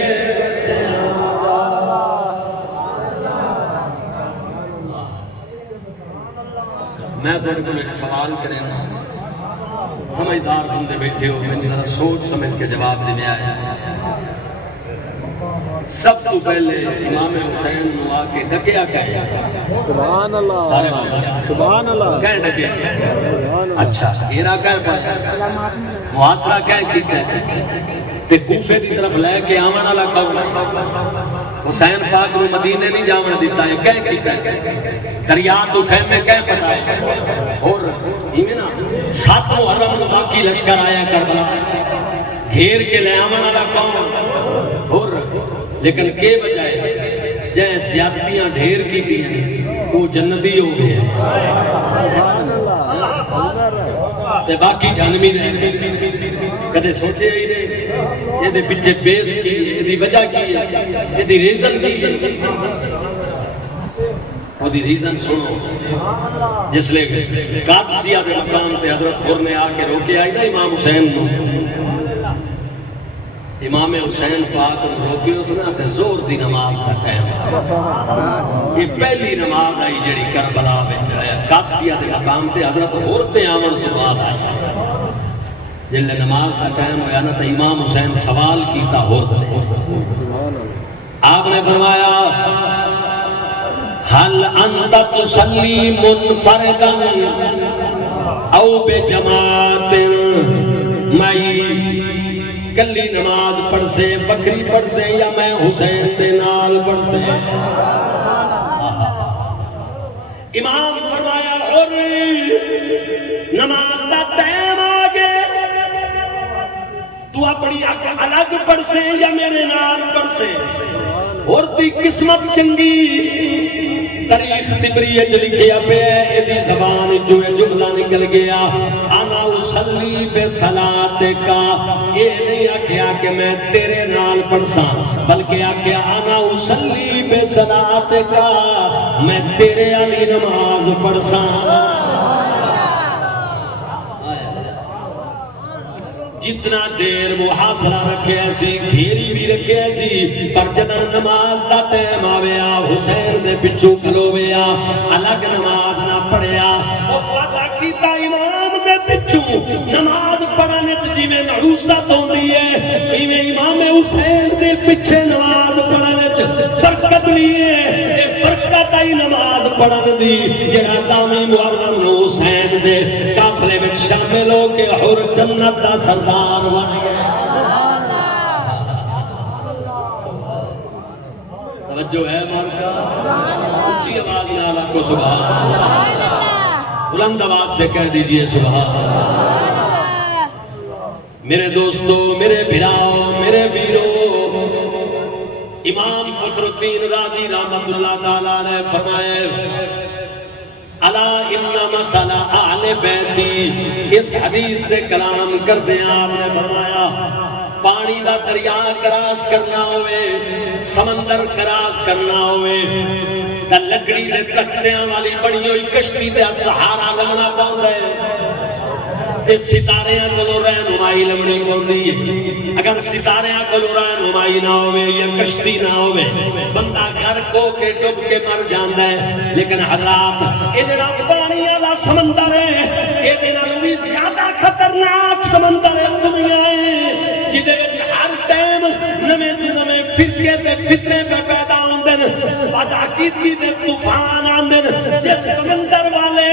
میں تھوڑے کو ایک سوال کریں سمجھدار بندے بیٹھے ہو میں ذرا سوچ سمجھ کے جواب دینے آیا سب تو پہلے امام حسین نو آ کے ڈکیا کہے سبحان اللہ سارے بات سبحان اللہ کہیں ڈکیا اچھا گھیرا کہیں پایا محاصرہ کہیں کیتا ہے تے کوفے دی طرف لے کے آمن والا قوم حسین پاک نو مدینے نہیں جاون دیتا ہے کہیں کیتا ہے دریا تو خیمے کہیں پتا ہے اور ایمیں نا ساتوں حرم باقی لشکر آیا کربلا گھیر کے لے آمن والا قوم اور لیکن کے بجائے جائیں زیادتیاں ڈھیر کی دی ہیں وہ جنتی ہو گئے ہیں تے باقی جانمی رہے کدے سوچے ہی نہیں یہ دے پچھے بیس کی یہ دی وجہ کی یہ دی ریزن کی وہ دی ریزن سنو جس لے قادسیہ دے مقام تے حضرت خور نے آ کے روکے آئی نا امام حسین نو امام حسین پاک روکی اس نے کہ زور دی نماز دا ٹائم یہ پہلی نماز آئی جڑی کربلا وچ ہے قادسیہ دے مقام تے حضرت عورتیں آمن تو بعد آئی جلے نماز دا ٹائم ہویا نا تو امام حسین سوال کیتا عورت آپ نے فرمایا حل انت تصلی منفردا او بجماعت معی کلی نماز پڑھ سے بکری پڑھ سے یا میں حسین سے نال پڑھ سے امام فرمایا اور نماز دا ٹائم آگے تو اپنی الگ پڑھ سے یا میرے نال پڑھ سے اور تی قسمت چنگی تاریخ تبریہ چلی کیا پہ ایدی زبان جو ہے جملہ نکل گیا انا اسلی بے صلاة کا یہ نہیں آکھیا کہ میں تیرے نال پڑھسا بلکہ آکھیا انا اسلی بے صلاة کا میں تیرے علی نماز پڑھسا جتنا دیر محاصرہ رکھے سی گھیری بھی رکھے سی پر جدن نماز دا ٹائم آویا حسین دے پچھو کھلویا الگ نماز نہ پڑھیا او وعدہ کیتا امام دے پچھو نماز پڑھنے جی میں نحوست ہوندی ہے ایویں امام حسین دے پیچھے نماز پڑھنے برکت لیے برکت آئی نماز پڑھن دی جڑا دامی محرم نو حسین دے قافلے وچ شامل ہو کے حور جنت دا سردار بن گیا توجہ ہے مارکا اونچی آواز نال کو سبحان اللہ بلند آواز سے کہہ دیجئے سبحان اللہ میرے دوستو میرے بھراؤ میرے ویرو امام فخر الدین رازی رحمت اللہ تعالیٰ نے فرمائے الا ان مسئلہ اہل بیتی اس حدیث دے کلام کر دیں آپ نے فرمایا پانی دا دریا کراس کرنا ہوئے سمندر کراس کرنا ہوئے تا لکڑی دے تختیاں والی بڑی ہوئی کشتی دے سہارا لگنا پاؤں گئے تے ستاریاں کو رہنمائی لمنی ہوندی ہے اگر ستاریاں کو رہنمائی نہ ہوئے یا کشتی نہ ہوئے بندہ گھر کو کے ڈب کے مر جاندا ہے لیکن حضرات یہ جڑا پانی والا سمندر ہے یہ جڑا بھی زیادہ خطرناک سمندر ہے دنیا ہے جدے ہر ٹائم نویں تو نویں فرقے تے فتنے پہ پیدا ہوندے بدعقیدگی دے طوفان آندے جس سمندر والے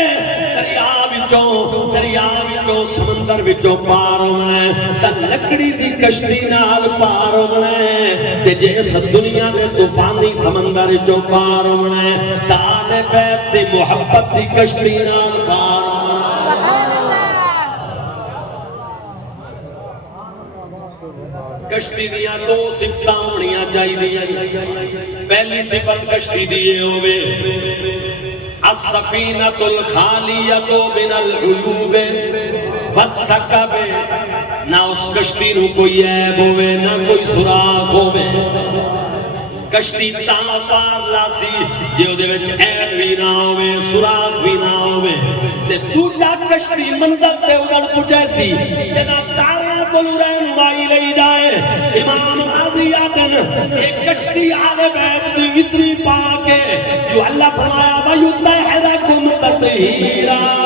دریا وچوں سمندر وچوں پار ہونا ہے تے لکڑی دی کشتی نال پار ہونا ہے تے جس دنیا دے طوفانی سمندر وچوں پار ہونا ہے تے آل بیت دی محبت دی کشتی نال پار ہونا ہے کشتی دیا دو صفتاں ہونیاں چاہیے پہلی صفت کشتی دیے ہوئے السفینۃ الخالیۃ من العیوب والسقب نہ اس کشتی نو کوئی عیب ہوئے نہ کوئی سراخ ہوئے کشتی تاں پار لاسی جو دے وچ عیب بھی نہ ہوئے سراخ بھی نہ ہوئے تے دوجا کشتی منزل تے اڑ پجے سی جنا تاریاں کول رہنمائی لئی جائے امام غازی آدن ایک کشتی آل بیت دی اتنی پاک ہے جو اللہ فرمایا وَيُطَهِّرَكُمْ تَطْهِيرًا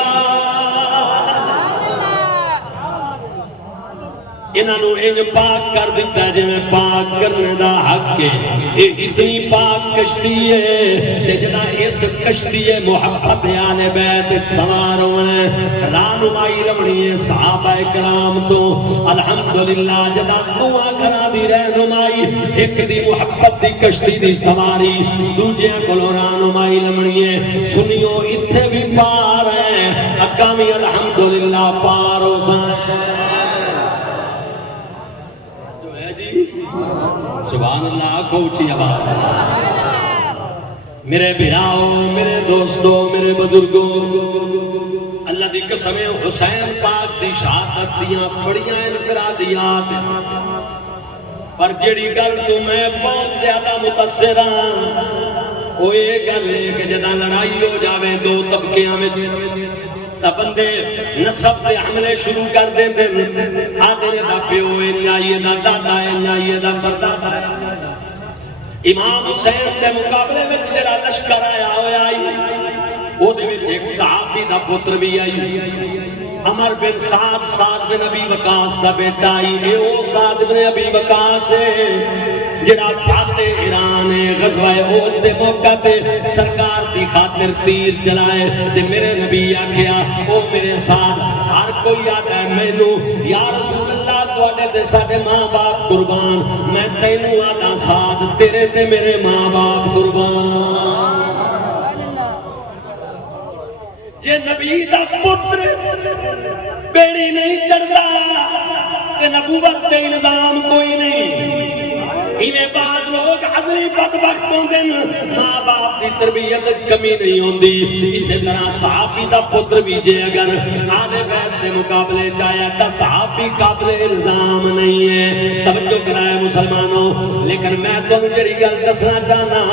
انہوں نے انج پاک کر دیتا ہے جنہیں پاک کرنے دا حق ہے یہ اتنی پاک کشتی ہے کہ جنا اس کشتی محبت آل بیت سوار ہونے رہنمائی لمنی ہے صحابہ کرام تو الحمدللہ جنا دعا کرا دی رہنمائی ایک دی محبت دی کشتی دی سواری دوجے کو رہنمائی لمنی ہے سنیو اتھے بھی پار ہیں اکامی الحمدللہ پار ہو سائیں سبحان اللہ کو اچھی آواز میرے بھراؤ میرے دوستو میرے بزرگوں اللہ دی قسمیں حسین پاک دی شہادت دیاں بڑیاں انفرادیات پر جڑی گل تو میں بہت زیادہ متاثر ہوں وہ یہ گل ہے کہ جدا لڑائی ہو جاوے دو طبقیاں میں تا بندے نسب دے حملے شروع کر دیں دے آدھے نے دا پیو انہا یہ دا دادا انہا یہ دا پردادا امام حسین کے مقابلے میں جڑا لشکر آیا ہوئے آئی وہ دے وچ ایک صحابی دا پتر بھی آئی عمر بن سعد بن ابی وقاص دا بیٹا آئی اے او سعد بن ابی وقاص ہے جڑا فاتح ایران ہے غزوہ احد دے موقع تے سرکار دی خاطر تیر چلائے تے میرے نبی آکھیا او میرے ساتھ ہر کوئی آتا ہے مینوں یا رسول اللہ تواڈے تے ساڈے ماں باپ قربان میں تینوں آتا ساتھ تیرے تے میرے ماں باپ قربان جے نبی دا پتر بیڑی نہیں چڑھتا کہ نبوت تے نظام کوئی نہیں انہیں بعض لوگ عدلی بدبخت ہوندے ماں باپ دی تربیت کمی نہیں ہوندی اسی طرح صحابی دا پتر بھی جے اگر آل بیت دے مقابلے جایا تا صحابی قابل الزام نہیں ہے توجہ کرائے مسلمانوں لیکن میں تم جڑی گل دسنا چاہنا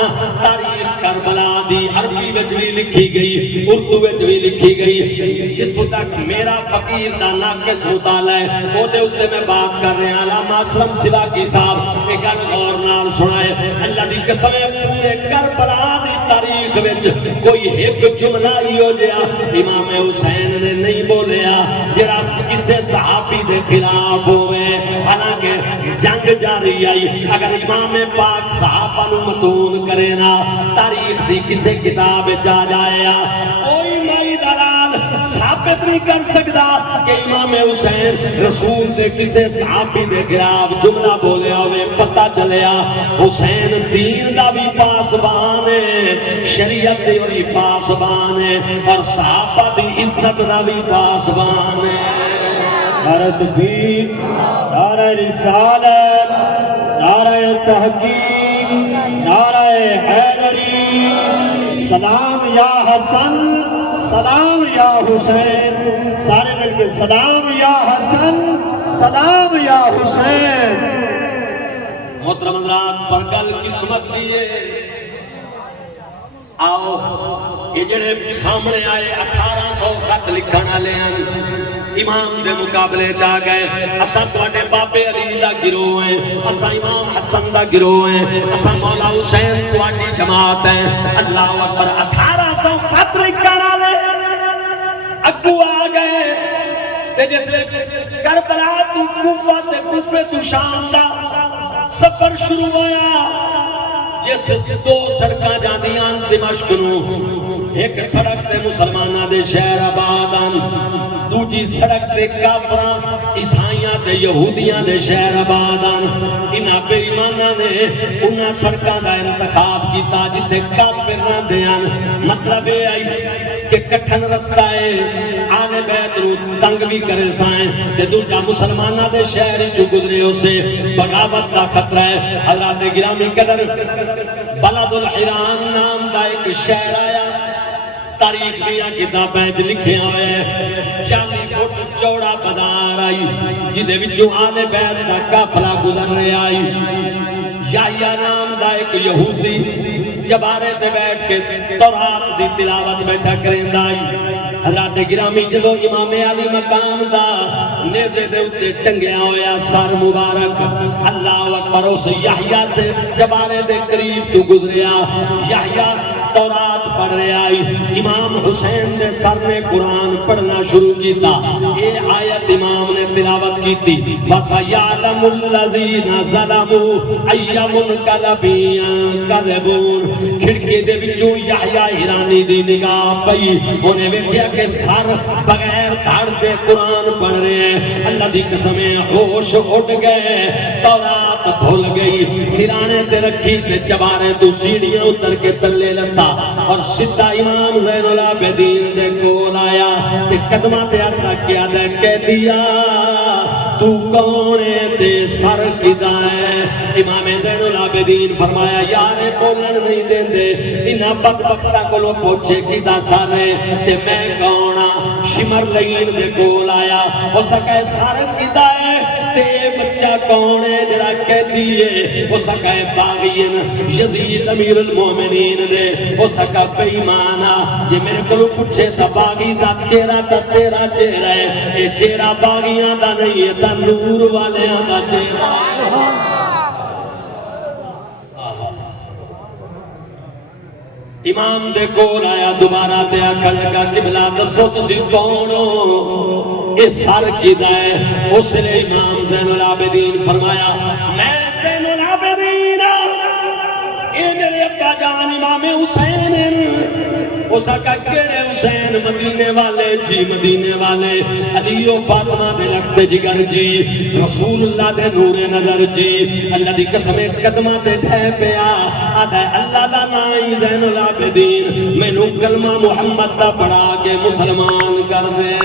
تاریخ کربلا دی عربی میں بھی لکھی گئی، اردو وچ بھی لکھی گئی، جتوں تک میرا فقیر دا ناقص مطالعہ ہے او دے اوتے میں بات کر رہا ہاں۔ علامہ اسلم سواکی صاحب ایک گل غور نال سنائے، اللہ دی قسم ہے پورے کربلا دی تاریخ وچ کوئی ایک جملہ ہو جیا امام حسین نے نہیں بولیا جڑا کسے صحابی دے خلاف ہوئے، حالانکہ جنگ جاری آئی، اگر امام پاک صحابہ نو متون کرے نا تاریخ دی کسے کتاب جا جائے کوئی مائی دلال ثابت نہیں کر سکتا کہ امام حسین رسول دے کسے صحابی دے خلاف جملہ بولے ہوئے، پتہ چلیا حسین دین دا بھی پاسبان ہے، شریعت دی بھی پاسبان ہے، اور صحابہ دی عزت دا بھی پاسبان ہے۔ نعرہ تکبیر، نعرہ رسالت، نعرہ تحقیق، نعرہ حیدری، سلام یا حسن، سلام یا حسین، سارے مل کے سلام یا حسن، سلام یا حسین۔ محترم حضرات پر کل قسمت دیئے آؤ یہ جڑے سامنے آئے 1800 خط لکھنا لے امام دے مقابلے جا گئے، اساں تواڈے بابے علی دا گروہ ہیں، اساں امام حسن دا گروہ ہیں، اساں مولا حسین تواڈی جماعت ہیں۔ اللہ اکبر، 1800 خط لکھنا لے اگو آ گئے تے جس لے کربلا تو کوفہ تے کوفے تو شام دا سفر شروع ہوا، جس دو سڑکاں جاندیاں دمشق نو، ایک سڑک تے مسلماناں دے شہر آباداں، دوجی سڑک تے کافراں عیسائیاں تے یہودیاں دے شہر آباداں۔ انہاں بے ایماناں نے انہاں سڑکاں دا انتخاب کیتا جتے کافر رہندے ہن، مطلب یہ آئی کہ کٹھن رستہ ہے، آنے بیت رو تنگ بھی کرے سائیں تے دوجا مسلمانہ دے شہری جو گزرے اسے بغاوت دا خطرہ ہے۔ حضرات گرامی قدر بلد الحران نام دا ایک شہر آیا، تاریخ دیا کتابیں لکھے ہوئے، 40 فٹ چوڑا بازار آئی جدے وچوں آنے بیت دا قافلہ گزر رہے آئی۔ یحییٰ نام دا ایک یہودی جبارے تے بیٹھ کے تورات دی تلاوت بیٹھا کریں دائی۔ حضرات گرامی جدو امام علی مقام دا نیزے دے اتے ٹنگیا ہویا سر مبارک، اللہ اکبر، اس یحییٰ تے جبارے دے قریب تو گزریا، یحییٰ تورات پڑھ رہے آئی، امام حسین نے سر نے قرآن پڑھنا شروع کیتا، یہ آیت امام نے تلاوت کیتی، وَسَيَعْلَمُ الَّذِينَ ظَلَمُوا أَيَّ مُنْقَلَبٍ يَنْقَلِبُونَ۔ کھڑکی دے وچوں یحییٰ حرانی دی نگاہ پئی، انہیں ویکھیا کہ سر بغیر دھڑ دے قرآن پڑھ رہے ہیں، اللہ دی قسمیں ہوش اٹھ گئے، تورات بھول گئی، سرانے تے رکھی تے چبارے تو سیڑھیاں اتر کے تلے لتا اور سدھا امام زین العابدین دے کول آیا تے قدمہ تے ہاتھ رکھ کے آدھے کہہ دیا تو کونے تے سر کدا ہے۔ امام زین العابدین فرمایا یارے بولن نہیں دیں دے، انہاں بدبختہ کولو پوچھے کدا سر ہے تے میں کونا، شمر لگین دے کول آیا، وہ سکے سر کدا ہے تے بچہ کونے جڑا کہہ دیئے، وہ سکے باغین یزید امیر المومنین دے، وہ سکا بے ایمانا جے میرے کلو پوچھے تا باغی دا چہرہ تا تیرا چہرہ ہے، اے چہرہ باغیاں دا نہیں ہے تا نور والیاں دا چہرہ ہے۔ امام دے کول آیا دوبارہ تے آکھن لگا قبلہ دسو تسی کون ہو، اے سر کدا ہے؟ اس نے امام زین العابدین فرمایا میں زین العابدین، اے میرے ابا جان امام حسین ہیں۔ اس کا کیڑے حسین؟ مدینے والے جی، مدینے والے، علی و فاطمہ دے لخت جگر جی، رسول اللہ دے نور نظر جی، اللہ دی قسم قدمہ تے ڈھے پیا آدھا اللہ دا نائی زین العابدین، میں نو کلمہ محمد دا پڑھا کے مسلمان کر دے۔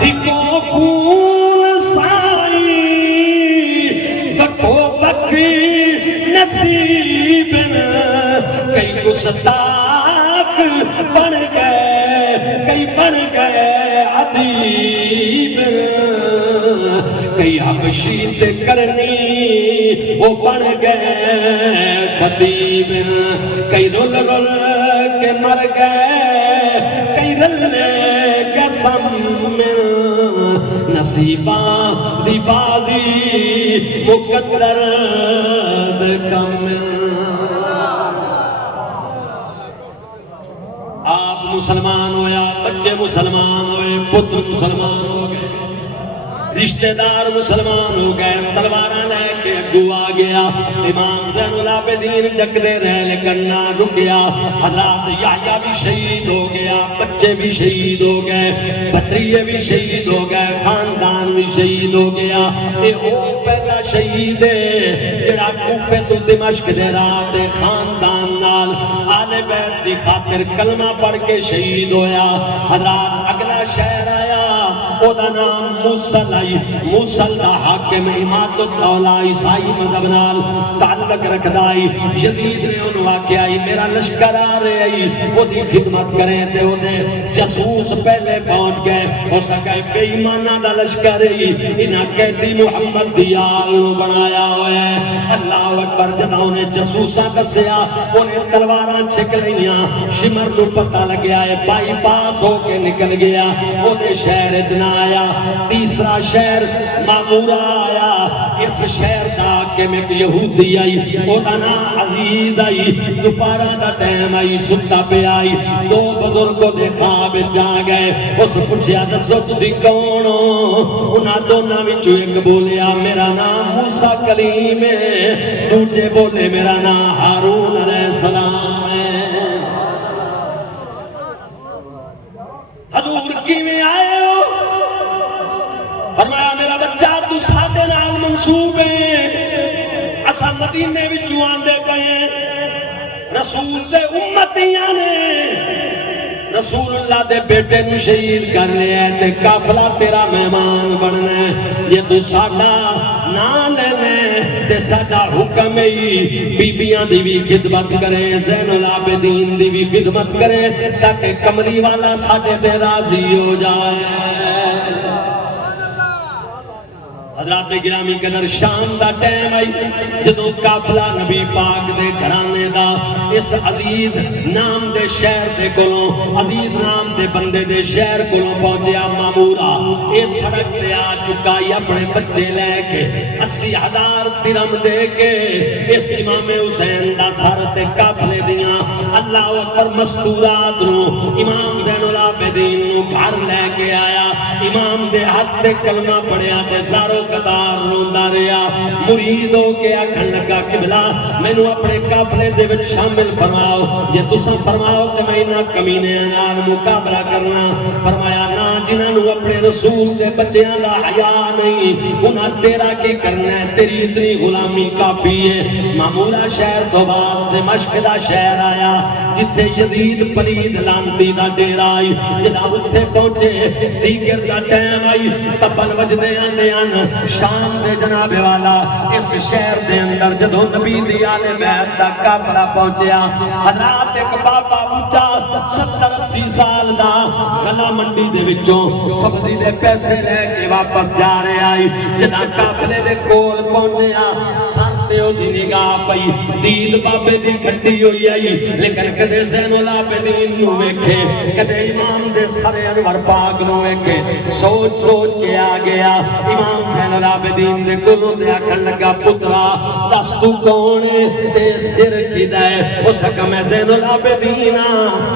دکھو خون سائی دکھو بکری نصیب، کئی گستاخ بن گئے، کئی بن گئے ادیب، کئی حبشی تے کرنی وہ بن گئے خطیب، کئی رول رول کے مر گئے کئی رلے قسم میں نصیباں دی بازی مقدر دے کم آپ مسلمان ہویا بچے مسلمان ہوئے پتر مسلمان ہو گئے رشتہ دار مسلمان ہو گئے تلوارہ لے کے اگو آ گیا امام زین العابدین ڈکتے رہ لیکن نہ رکیا حضرات یحییٰ بھی شہید ہو گیا بچے بھی شہید ہو گئے بھتریے بھی شہید ہو گئے خاندان بھی شہید ہو گیا او پہلا شہید ہے جڑا کوفے تو دمشق دے رات خاندان نال آل بیت دی خاطر کلمہ پڑھ کے شہید ہویا حضرات اگلا شہر آیا او دا نام موسیٰ حاکم امامت الدولہ عیسائی مذہب نال تعلق رکھ دائی یزید نے انہوں آکے آئی میرا لشکر آ رہے آئی وہ دی خدمت کریں تے وہ دے جسوس پہلے پہنچ گئے ہو سکے بے ایمانہ دا لشکر ہی انہاں کہتی محمد دیال بنایا ہوئے اللہ اکبر جدا انہیں جسوسہ کسیا انہیں تلواراں چھک لیاں شمر کو پتہ لگیا ہے بائی پاس ہو کے نکل گیا وہ دے شہر جنا آیا تیسرا شہر معمورہ آیا اس شہر دا کہ میں یہودی آئی او دا نام عزیز آئی دوپارہ دا ٹیم آئی ستا پہ آئی دو بزرگوں دے خواب جا گئے اس پوچھیا دسو تسی کون ہو انہاں دونوں وچوں ایک بولیا میرا نام موسیٰ کلیم ہے دوجے بولے میرا نام ہارون علیہ السلام ہے حضور کی میں آئے ہو فرمایا میرا بچہ تو سادے نال منصوب ہے اسا مدینے وچوں آندے پئے رسول دے امتیاں نے رسول اللہ دے بیٹے نو شہید کر لیا تے قافلہ تیرا مہمان بننا ہے یہ تو ساڈا نام لینے تے ساڈا حکم ہی بیبیاں دی بھی خدمت کرے زین العابدین دی بھی خدمت کرے تاکہ کملی والا ساڈے تے راضی ہو جائے حضرات گرامی قدر شام دا ٹیم آئی جدو قافلہ نبی پاک دے گھرانے دا اس عزیز نام دے شہر دے کولوں عزیز نام دے بندے دے شہر کولوں پہنچیا معمورہ اس سڑک دے آ چکائی اپنے بچے لے کے 80,000 درہم دے کے اس امام حسین دا سر تے قافلے دیاں اللہ اکبر مستورات نو امام زین العابدین نو گھر لے کے آیا امام دے ہاتھ تے کلمہ پڑھیا تے زارو قدار روندہ رہا مرید ہو کے آکھن لگا قبلہ میں نو اپنے قافلے دے وچ شامل فرماؤ جے تساں فرماؤ کہ میں انہاں کمینے نال مقابلہ کرنا فرمایا نا جنہاں نو اپنے رسول دے بچیاں دا حیا نہیں انہاں تیرا کی کرنا ہے تیری اتنی غلامی کافی ہے معمورہ شہر تو بعد دمشق دا شہر آیا جتھے یزید پلید لانتی دا ڈیرا آئی جناب اتھے پہنچے دیگر دا ٹیم آئی تبل وجدے آنے شام دے جناب والا اس شہر دے اندر جدو نبی دی آل بیت دا قافلہ پہنچیا حضرات ایک بابا بوٹا 70-80 سال دا غلہ منڈی دے وچوں سبزی دے پیسے لے کے واپس جا رہے آئی جنا قافلے دے کول پہنچیا سر تے او دی نگاہ پئی دید بابے دی گھٹی ہوئی آئی لیکن کدے زین العابدین نو ویکھے کدے امام دے سر انور پاک نو ویکھے سوچ سوچ کے آ گیا امام زین العابدین دے کلوں دے آکھن لگا پترا دس تو کون تے سر کدا ہے اس کا میں زین العابدین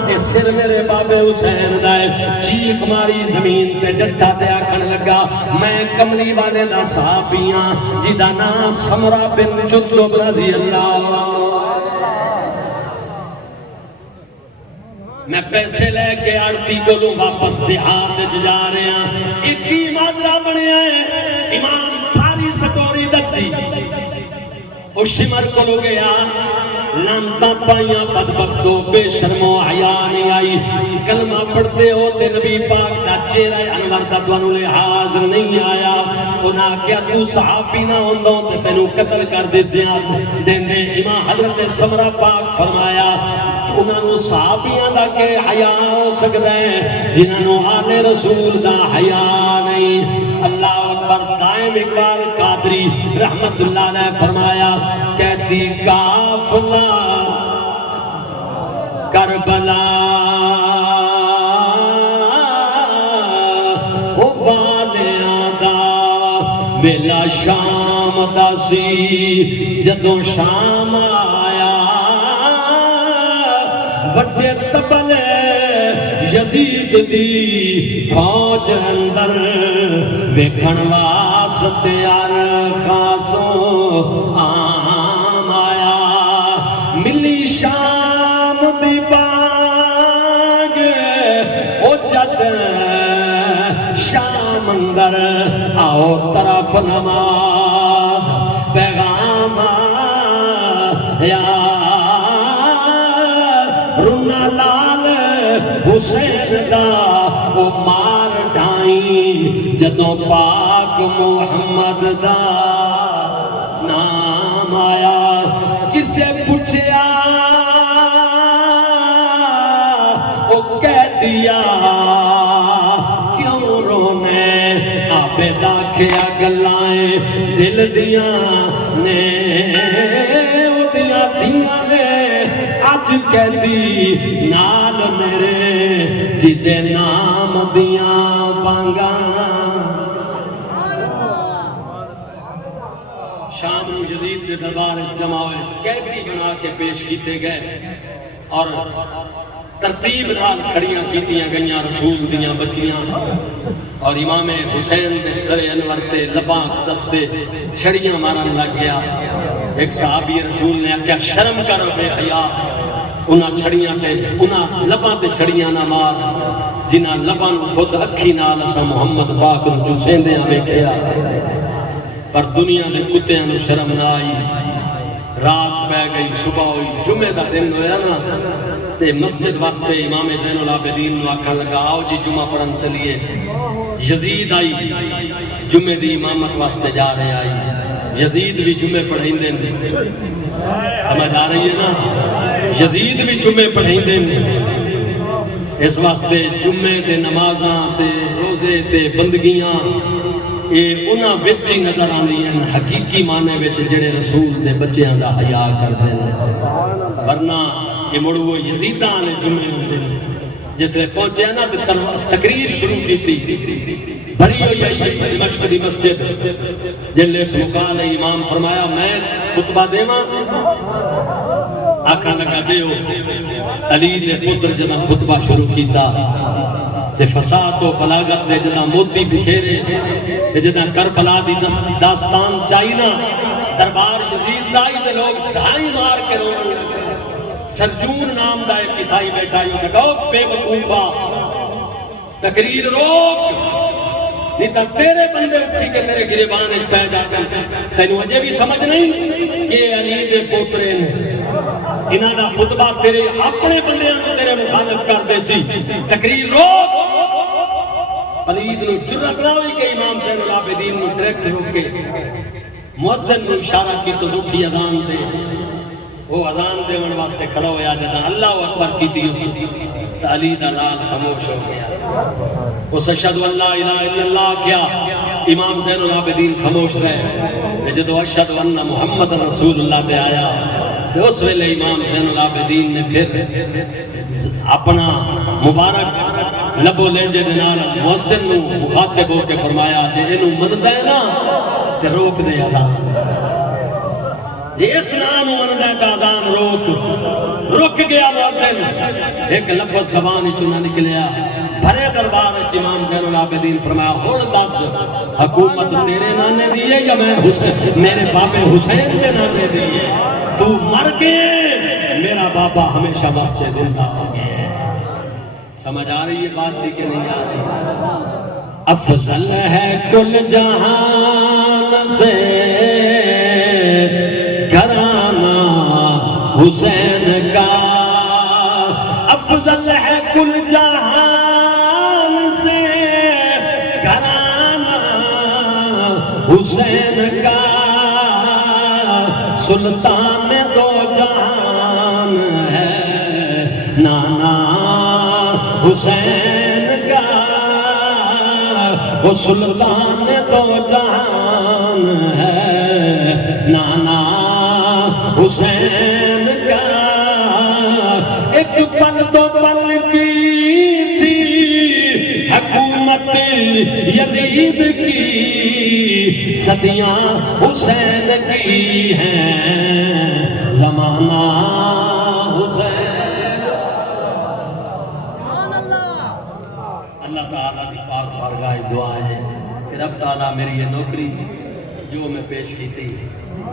اے سر میرے بابے حسین دا ہے چیخ ماری زمین تے ڈٹھا تے آکھن لگا میں کملی والے دا صحابیاں جدا نام سمرہ بن جندب رضی اللہ میں پیسے لے کے آڑتی کو لوں واپس دیہات جا رہے ہیں ایک ہی مادرہ بنے ہیں امام ساری سٹوری دکسی او شمر کو لو گیا لانتا پائیاں بدبختو بے شرم و حیا نہیں آئی کلمہ پڑھتے ہوتے نبی پاک دا چہرہ انور دا دوانو لحاظ نہیں آیا انہاں کیا تو صحابی نہ ہوندوں تے تینو قتل کر دے زیاد دین دے امام حضرت سمرہ پاک فرمایا انہاں نو صحابیاں دا کہ حیا ہو سکتا ہے جنہاں نو آل رسول دا حیا نہیں اللہ اکبر دائم اقبال قادری رحمت اللہ نے فرمایا کہتی قافلہ کربلا ویلا شام دا سی جدوں شام آیا وجے تبلے یزید دی فوج اندر ویکھن واسطے خاصوں عام آیا ملی شام دی بانگ او جد شام اندر آؤ طرف نماز پیغام یا رونا لال حسین دا او مار ڈھائیں جدوں پاک محمد دا نام آیا کسے پوچھیا او کہہ دیا کیوں رونے آپے داکھیا گلائیں دل دیاں نے او دیاں دیاں نے آج کہہ دی نال میرے جدے نام دیاں بانگاں شام نو یزید دے دربار جمع ہوئے قیدی بنا کے پیش کیتے گئے اور ترتیب نال کھڑیاں کیتیاں گئیاں رسول دیاں بچیاں اور امام حسین دے سر انور تے لباں دستے چھڑیاں مارن لگ گیا ایک صحابی رسول نے کہا شرم کرو بے حیا انہاں چھڑیاں تے انہاں لباں تے چھڑیاں نہ مار جنہاں لباں نو خود اکھی نال اساں محمد پاک نو چوسیندیاں ویکھیا پر دنیا دے کتیاں نو شرم نہ آئی رات پہ گئی صبح ہوئی جمعہ دا دن ہویا نا تے مسجد واسطے امام زین العابدین نو آکھا لگا آؤ جی جمعہ پڑھن چلیے یزید آئی جمعہ دی امامت واسطے جا رہے آئی یزید بھی جمعہ پڑھیں دیں سمجھ آ رہی ہے نا یزید بھی جمعہ پڑھیں دیں اس واسطے جمعہ تے نمازاں تے روزے تے بندگیاں یہ انہاں وچ ہی نظر آندی ہیں حقیقی معنی وچ جڑے رسول دے بچیاں دا حیا کردے ہیں ورنہ یہ مڑو یزیداں نے جمعے ہوندے ہیں جس لئے پہنچے نا تو تقریر شروع کی تھی بھری ہوئی ہے دمشق دی مسجد جن لئے سمکال امام فرمایا میں خطبہ دے ماں آکھا لگا دیو علی دے پتر جنہ خطبہ شروع کیتا تے فساد و بلاغت دے جنہ موتی بکھیرے تے جنہ کربلا دی داستان چاہینا دربار یزید دائی دے لوگ ڈھائی مار کے رونے سرجون نام دا ایک عیسائی بیٹھا یوں کہ گو بے وقوفہ تقریر روک نہیں تا تیرے بندے اٹھی کہ تیرے گریبان اجتہ جاتے تینوں اجے بھی سمجھ نہیں کہ علی دے پوترے نے انہاں دا خطبہ تیرے اپنے بندے ہیں تیرے مخالف کر دے سی تقریر روک پلید نو جرت نہ ہوئی کہ امام زین العابدین نو ڈریکٹ روکے مؤذن نو اشارہ کی تو دکھی اذان دے وہ اذان دے من واسطے کھڑا ہویا جدا اللہ اکبر کی تھی علی دا لال خاموش ہو گیا اس اشہدو اللہ الہ الا اللہ کیا امام زین العابدین خاموش رہے جدو اشہدو ان محمد رسول اللہ پہ آیا تو اس ویلے امام زین العابدین نے پھر اپنا مبارک لبو لہجے دنال مؤذن نو مخاطب ہو کے فرمایا جے انہوں مندہ ہے نا تے روک دے اذان یہ اس نام مندہ کا اذان رک گیا مؤذن ایک لفظ زبان چنا نکلیا بھرے دربار امام زین العابدین فرمایا ہوڑ دس حکومت تیرے نانے دیئے یا میں میرے بابے حسین کے نانے دیئے تو مر گئے میرا بابا ہمیشہ واسطے زندہ ہو گئے سمجھ آ رہی ہے بات دی کہ نہیں آ رہی افضل ہے کل جہان سے گھرانہ حسین کا افضل ہے کل جہان سے گھرانہ حسین کا سلطان دو جہان ہے نانا حسین کا وہ سلطان دو جہان ہے نانا حسین کا ایک پل دو پل کی تھی حکومت یزید کی صدیاں حسین کی ہیں زمانہ حسین اللہ تعالیٰ کی پاک بارگاہ دعا ہے کہ رب تعالیٰ میری یہ نوکری جو میں پیش کی تھی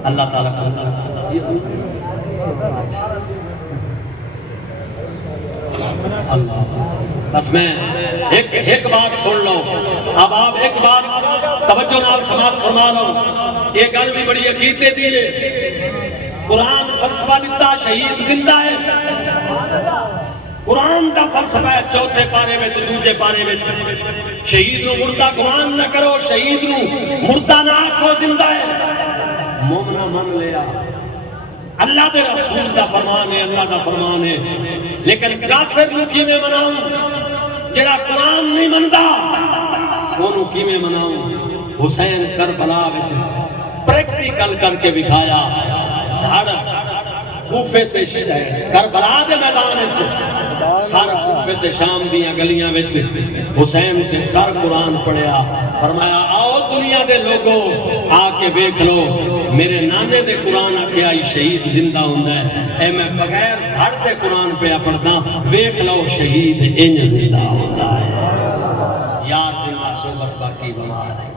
اللہ تعالیٰ اللہ بس میں ایک بات سن لو اب آپ ایک بات توجہ نال سماعت فرما لو یہ گل بھی بڑی عقیدے دی ہے قرآن فلسفہ لکھتا شہید زندہ ہے قرآن کا فلسفہ ہے چوتھے پارے میں دوسرے پارے میں شہید نو مردہ گمان نہ کرو شہید نو مردہ نہ آکھو زندہ ہے مومنہ من لیا اللہ دے رسول دا فرمان ہے اللہ دا فرمان ہے لیکن کافر نو کی میں مناؤں جڑا قرآن نہیں مندا انہوں کی میں مناؤں حسین کربلا وچ پریکٹیکل کر کے دکھایا دھڑ کوفے سے کربلا دے میدان وچ سر کوفے سے شام دیاں گلیاں وچ حسین سے سر قرآن پڑھیا فرمایا آؤ دنیا دے لوگوں آ کے دیکھ لو میرے نانے دے قرآن آ کے آئی شہید زندہ ہوندہ ہے اے میں بغیر دھڑ دے قرآن پہ پڑھدا دیکھ لو شہید انج زندہ ہوندہ ہے یار زندہ صحبت باقی بنا ہے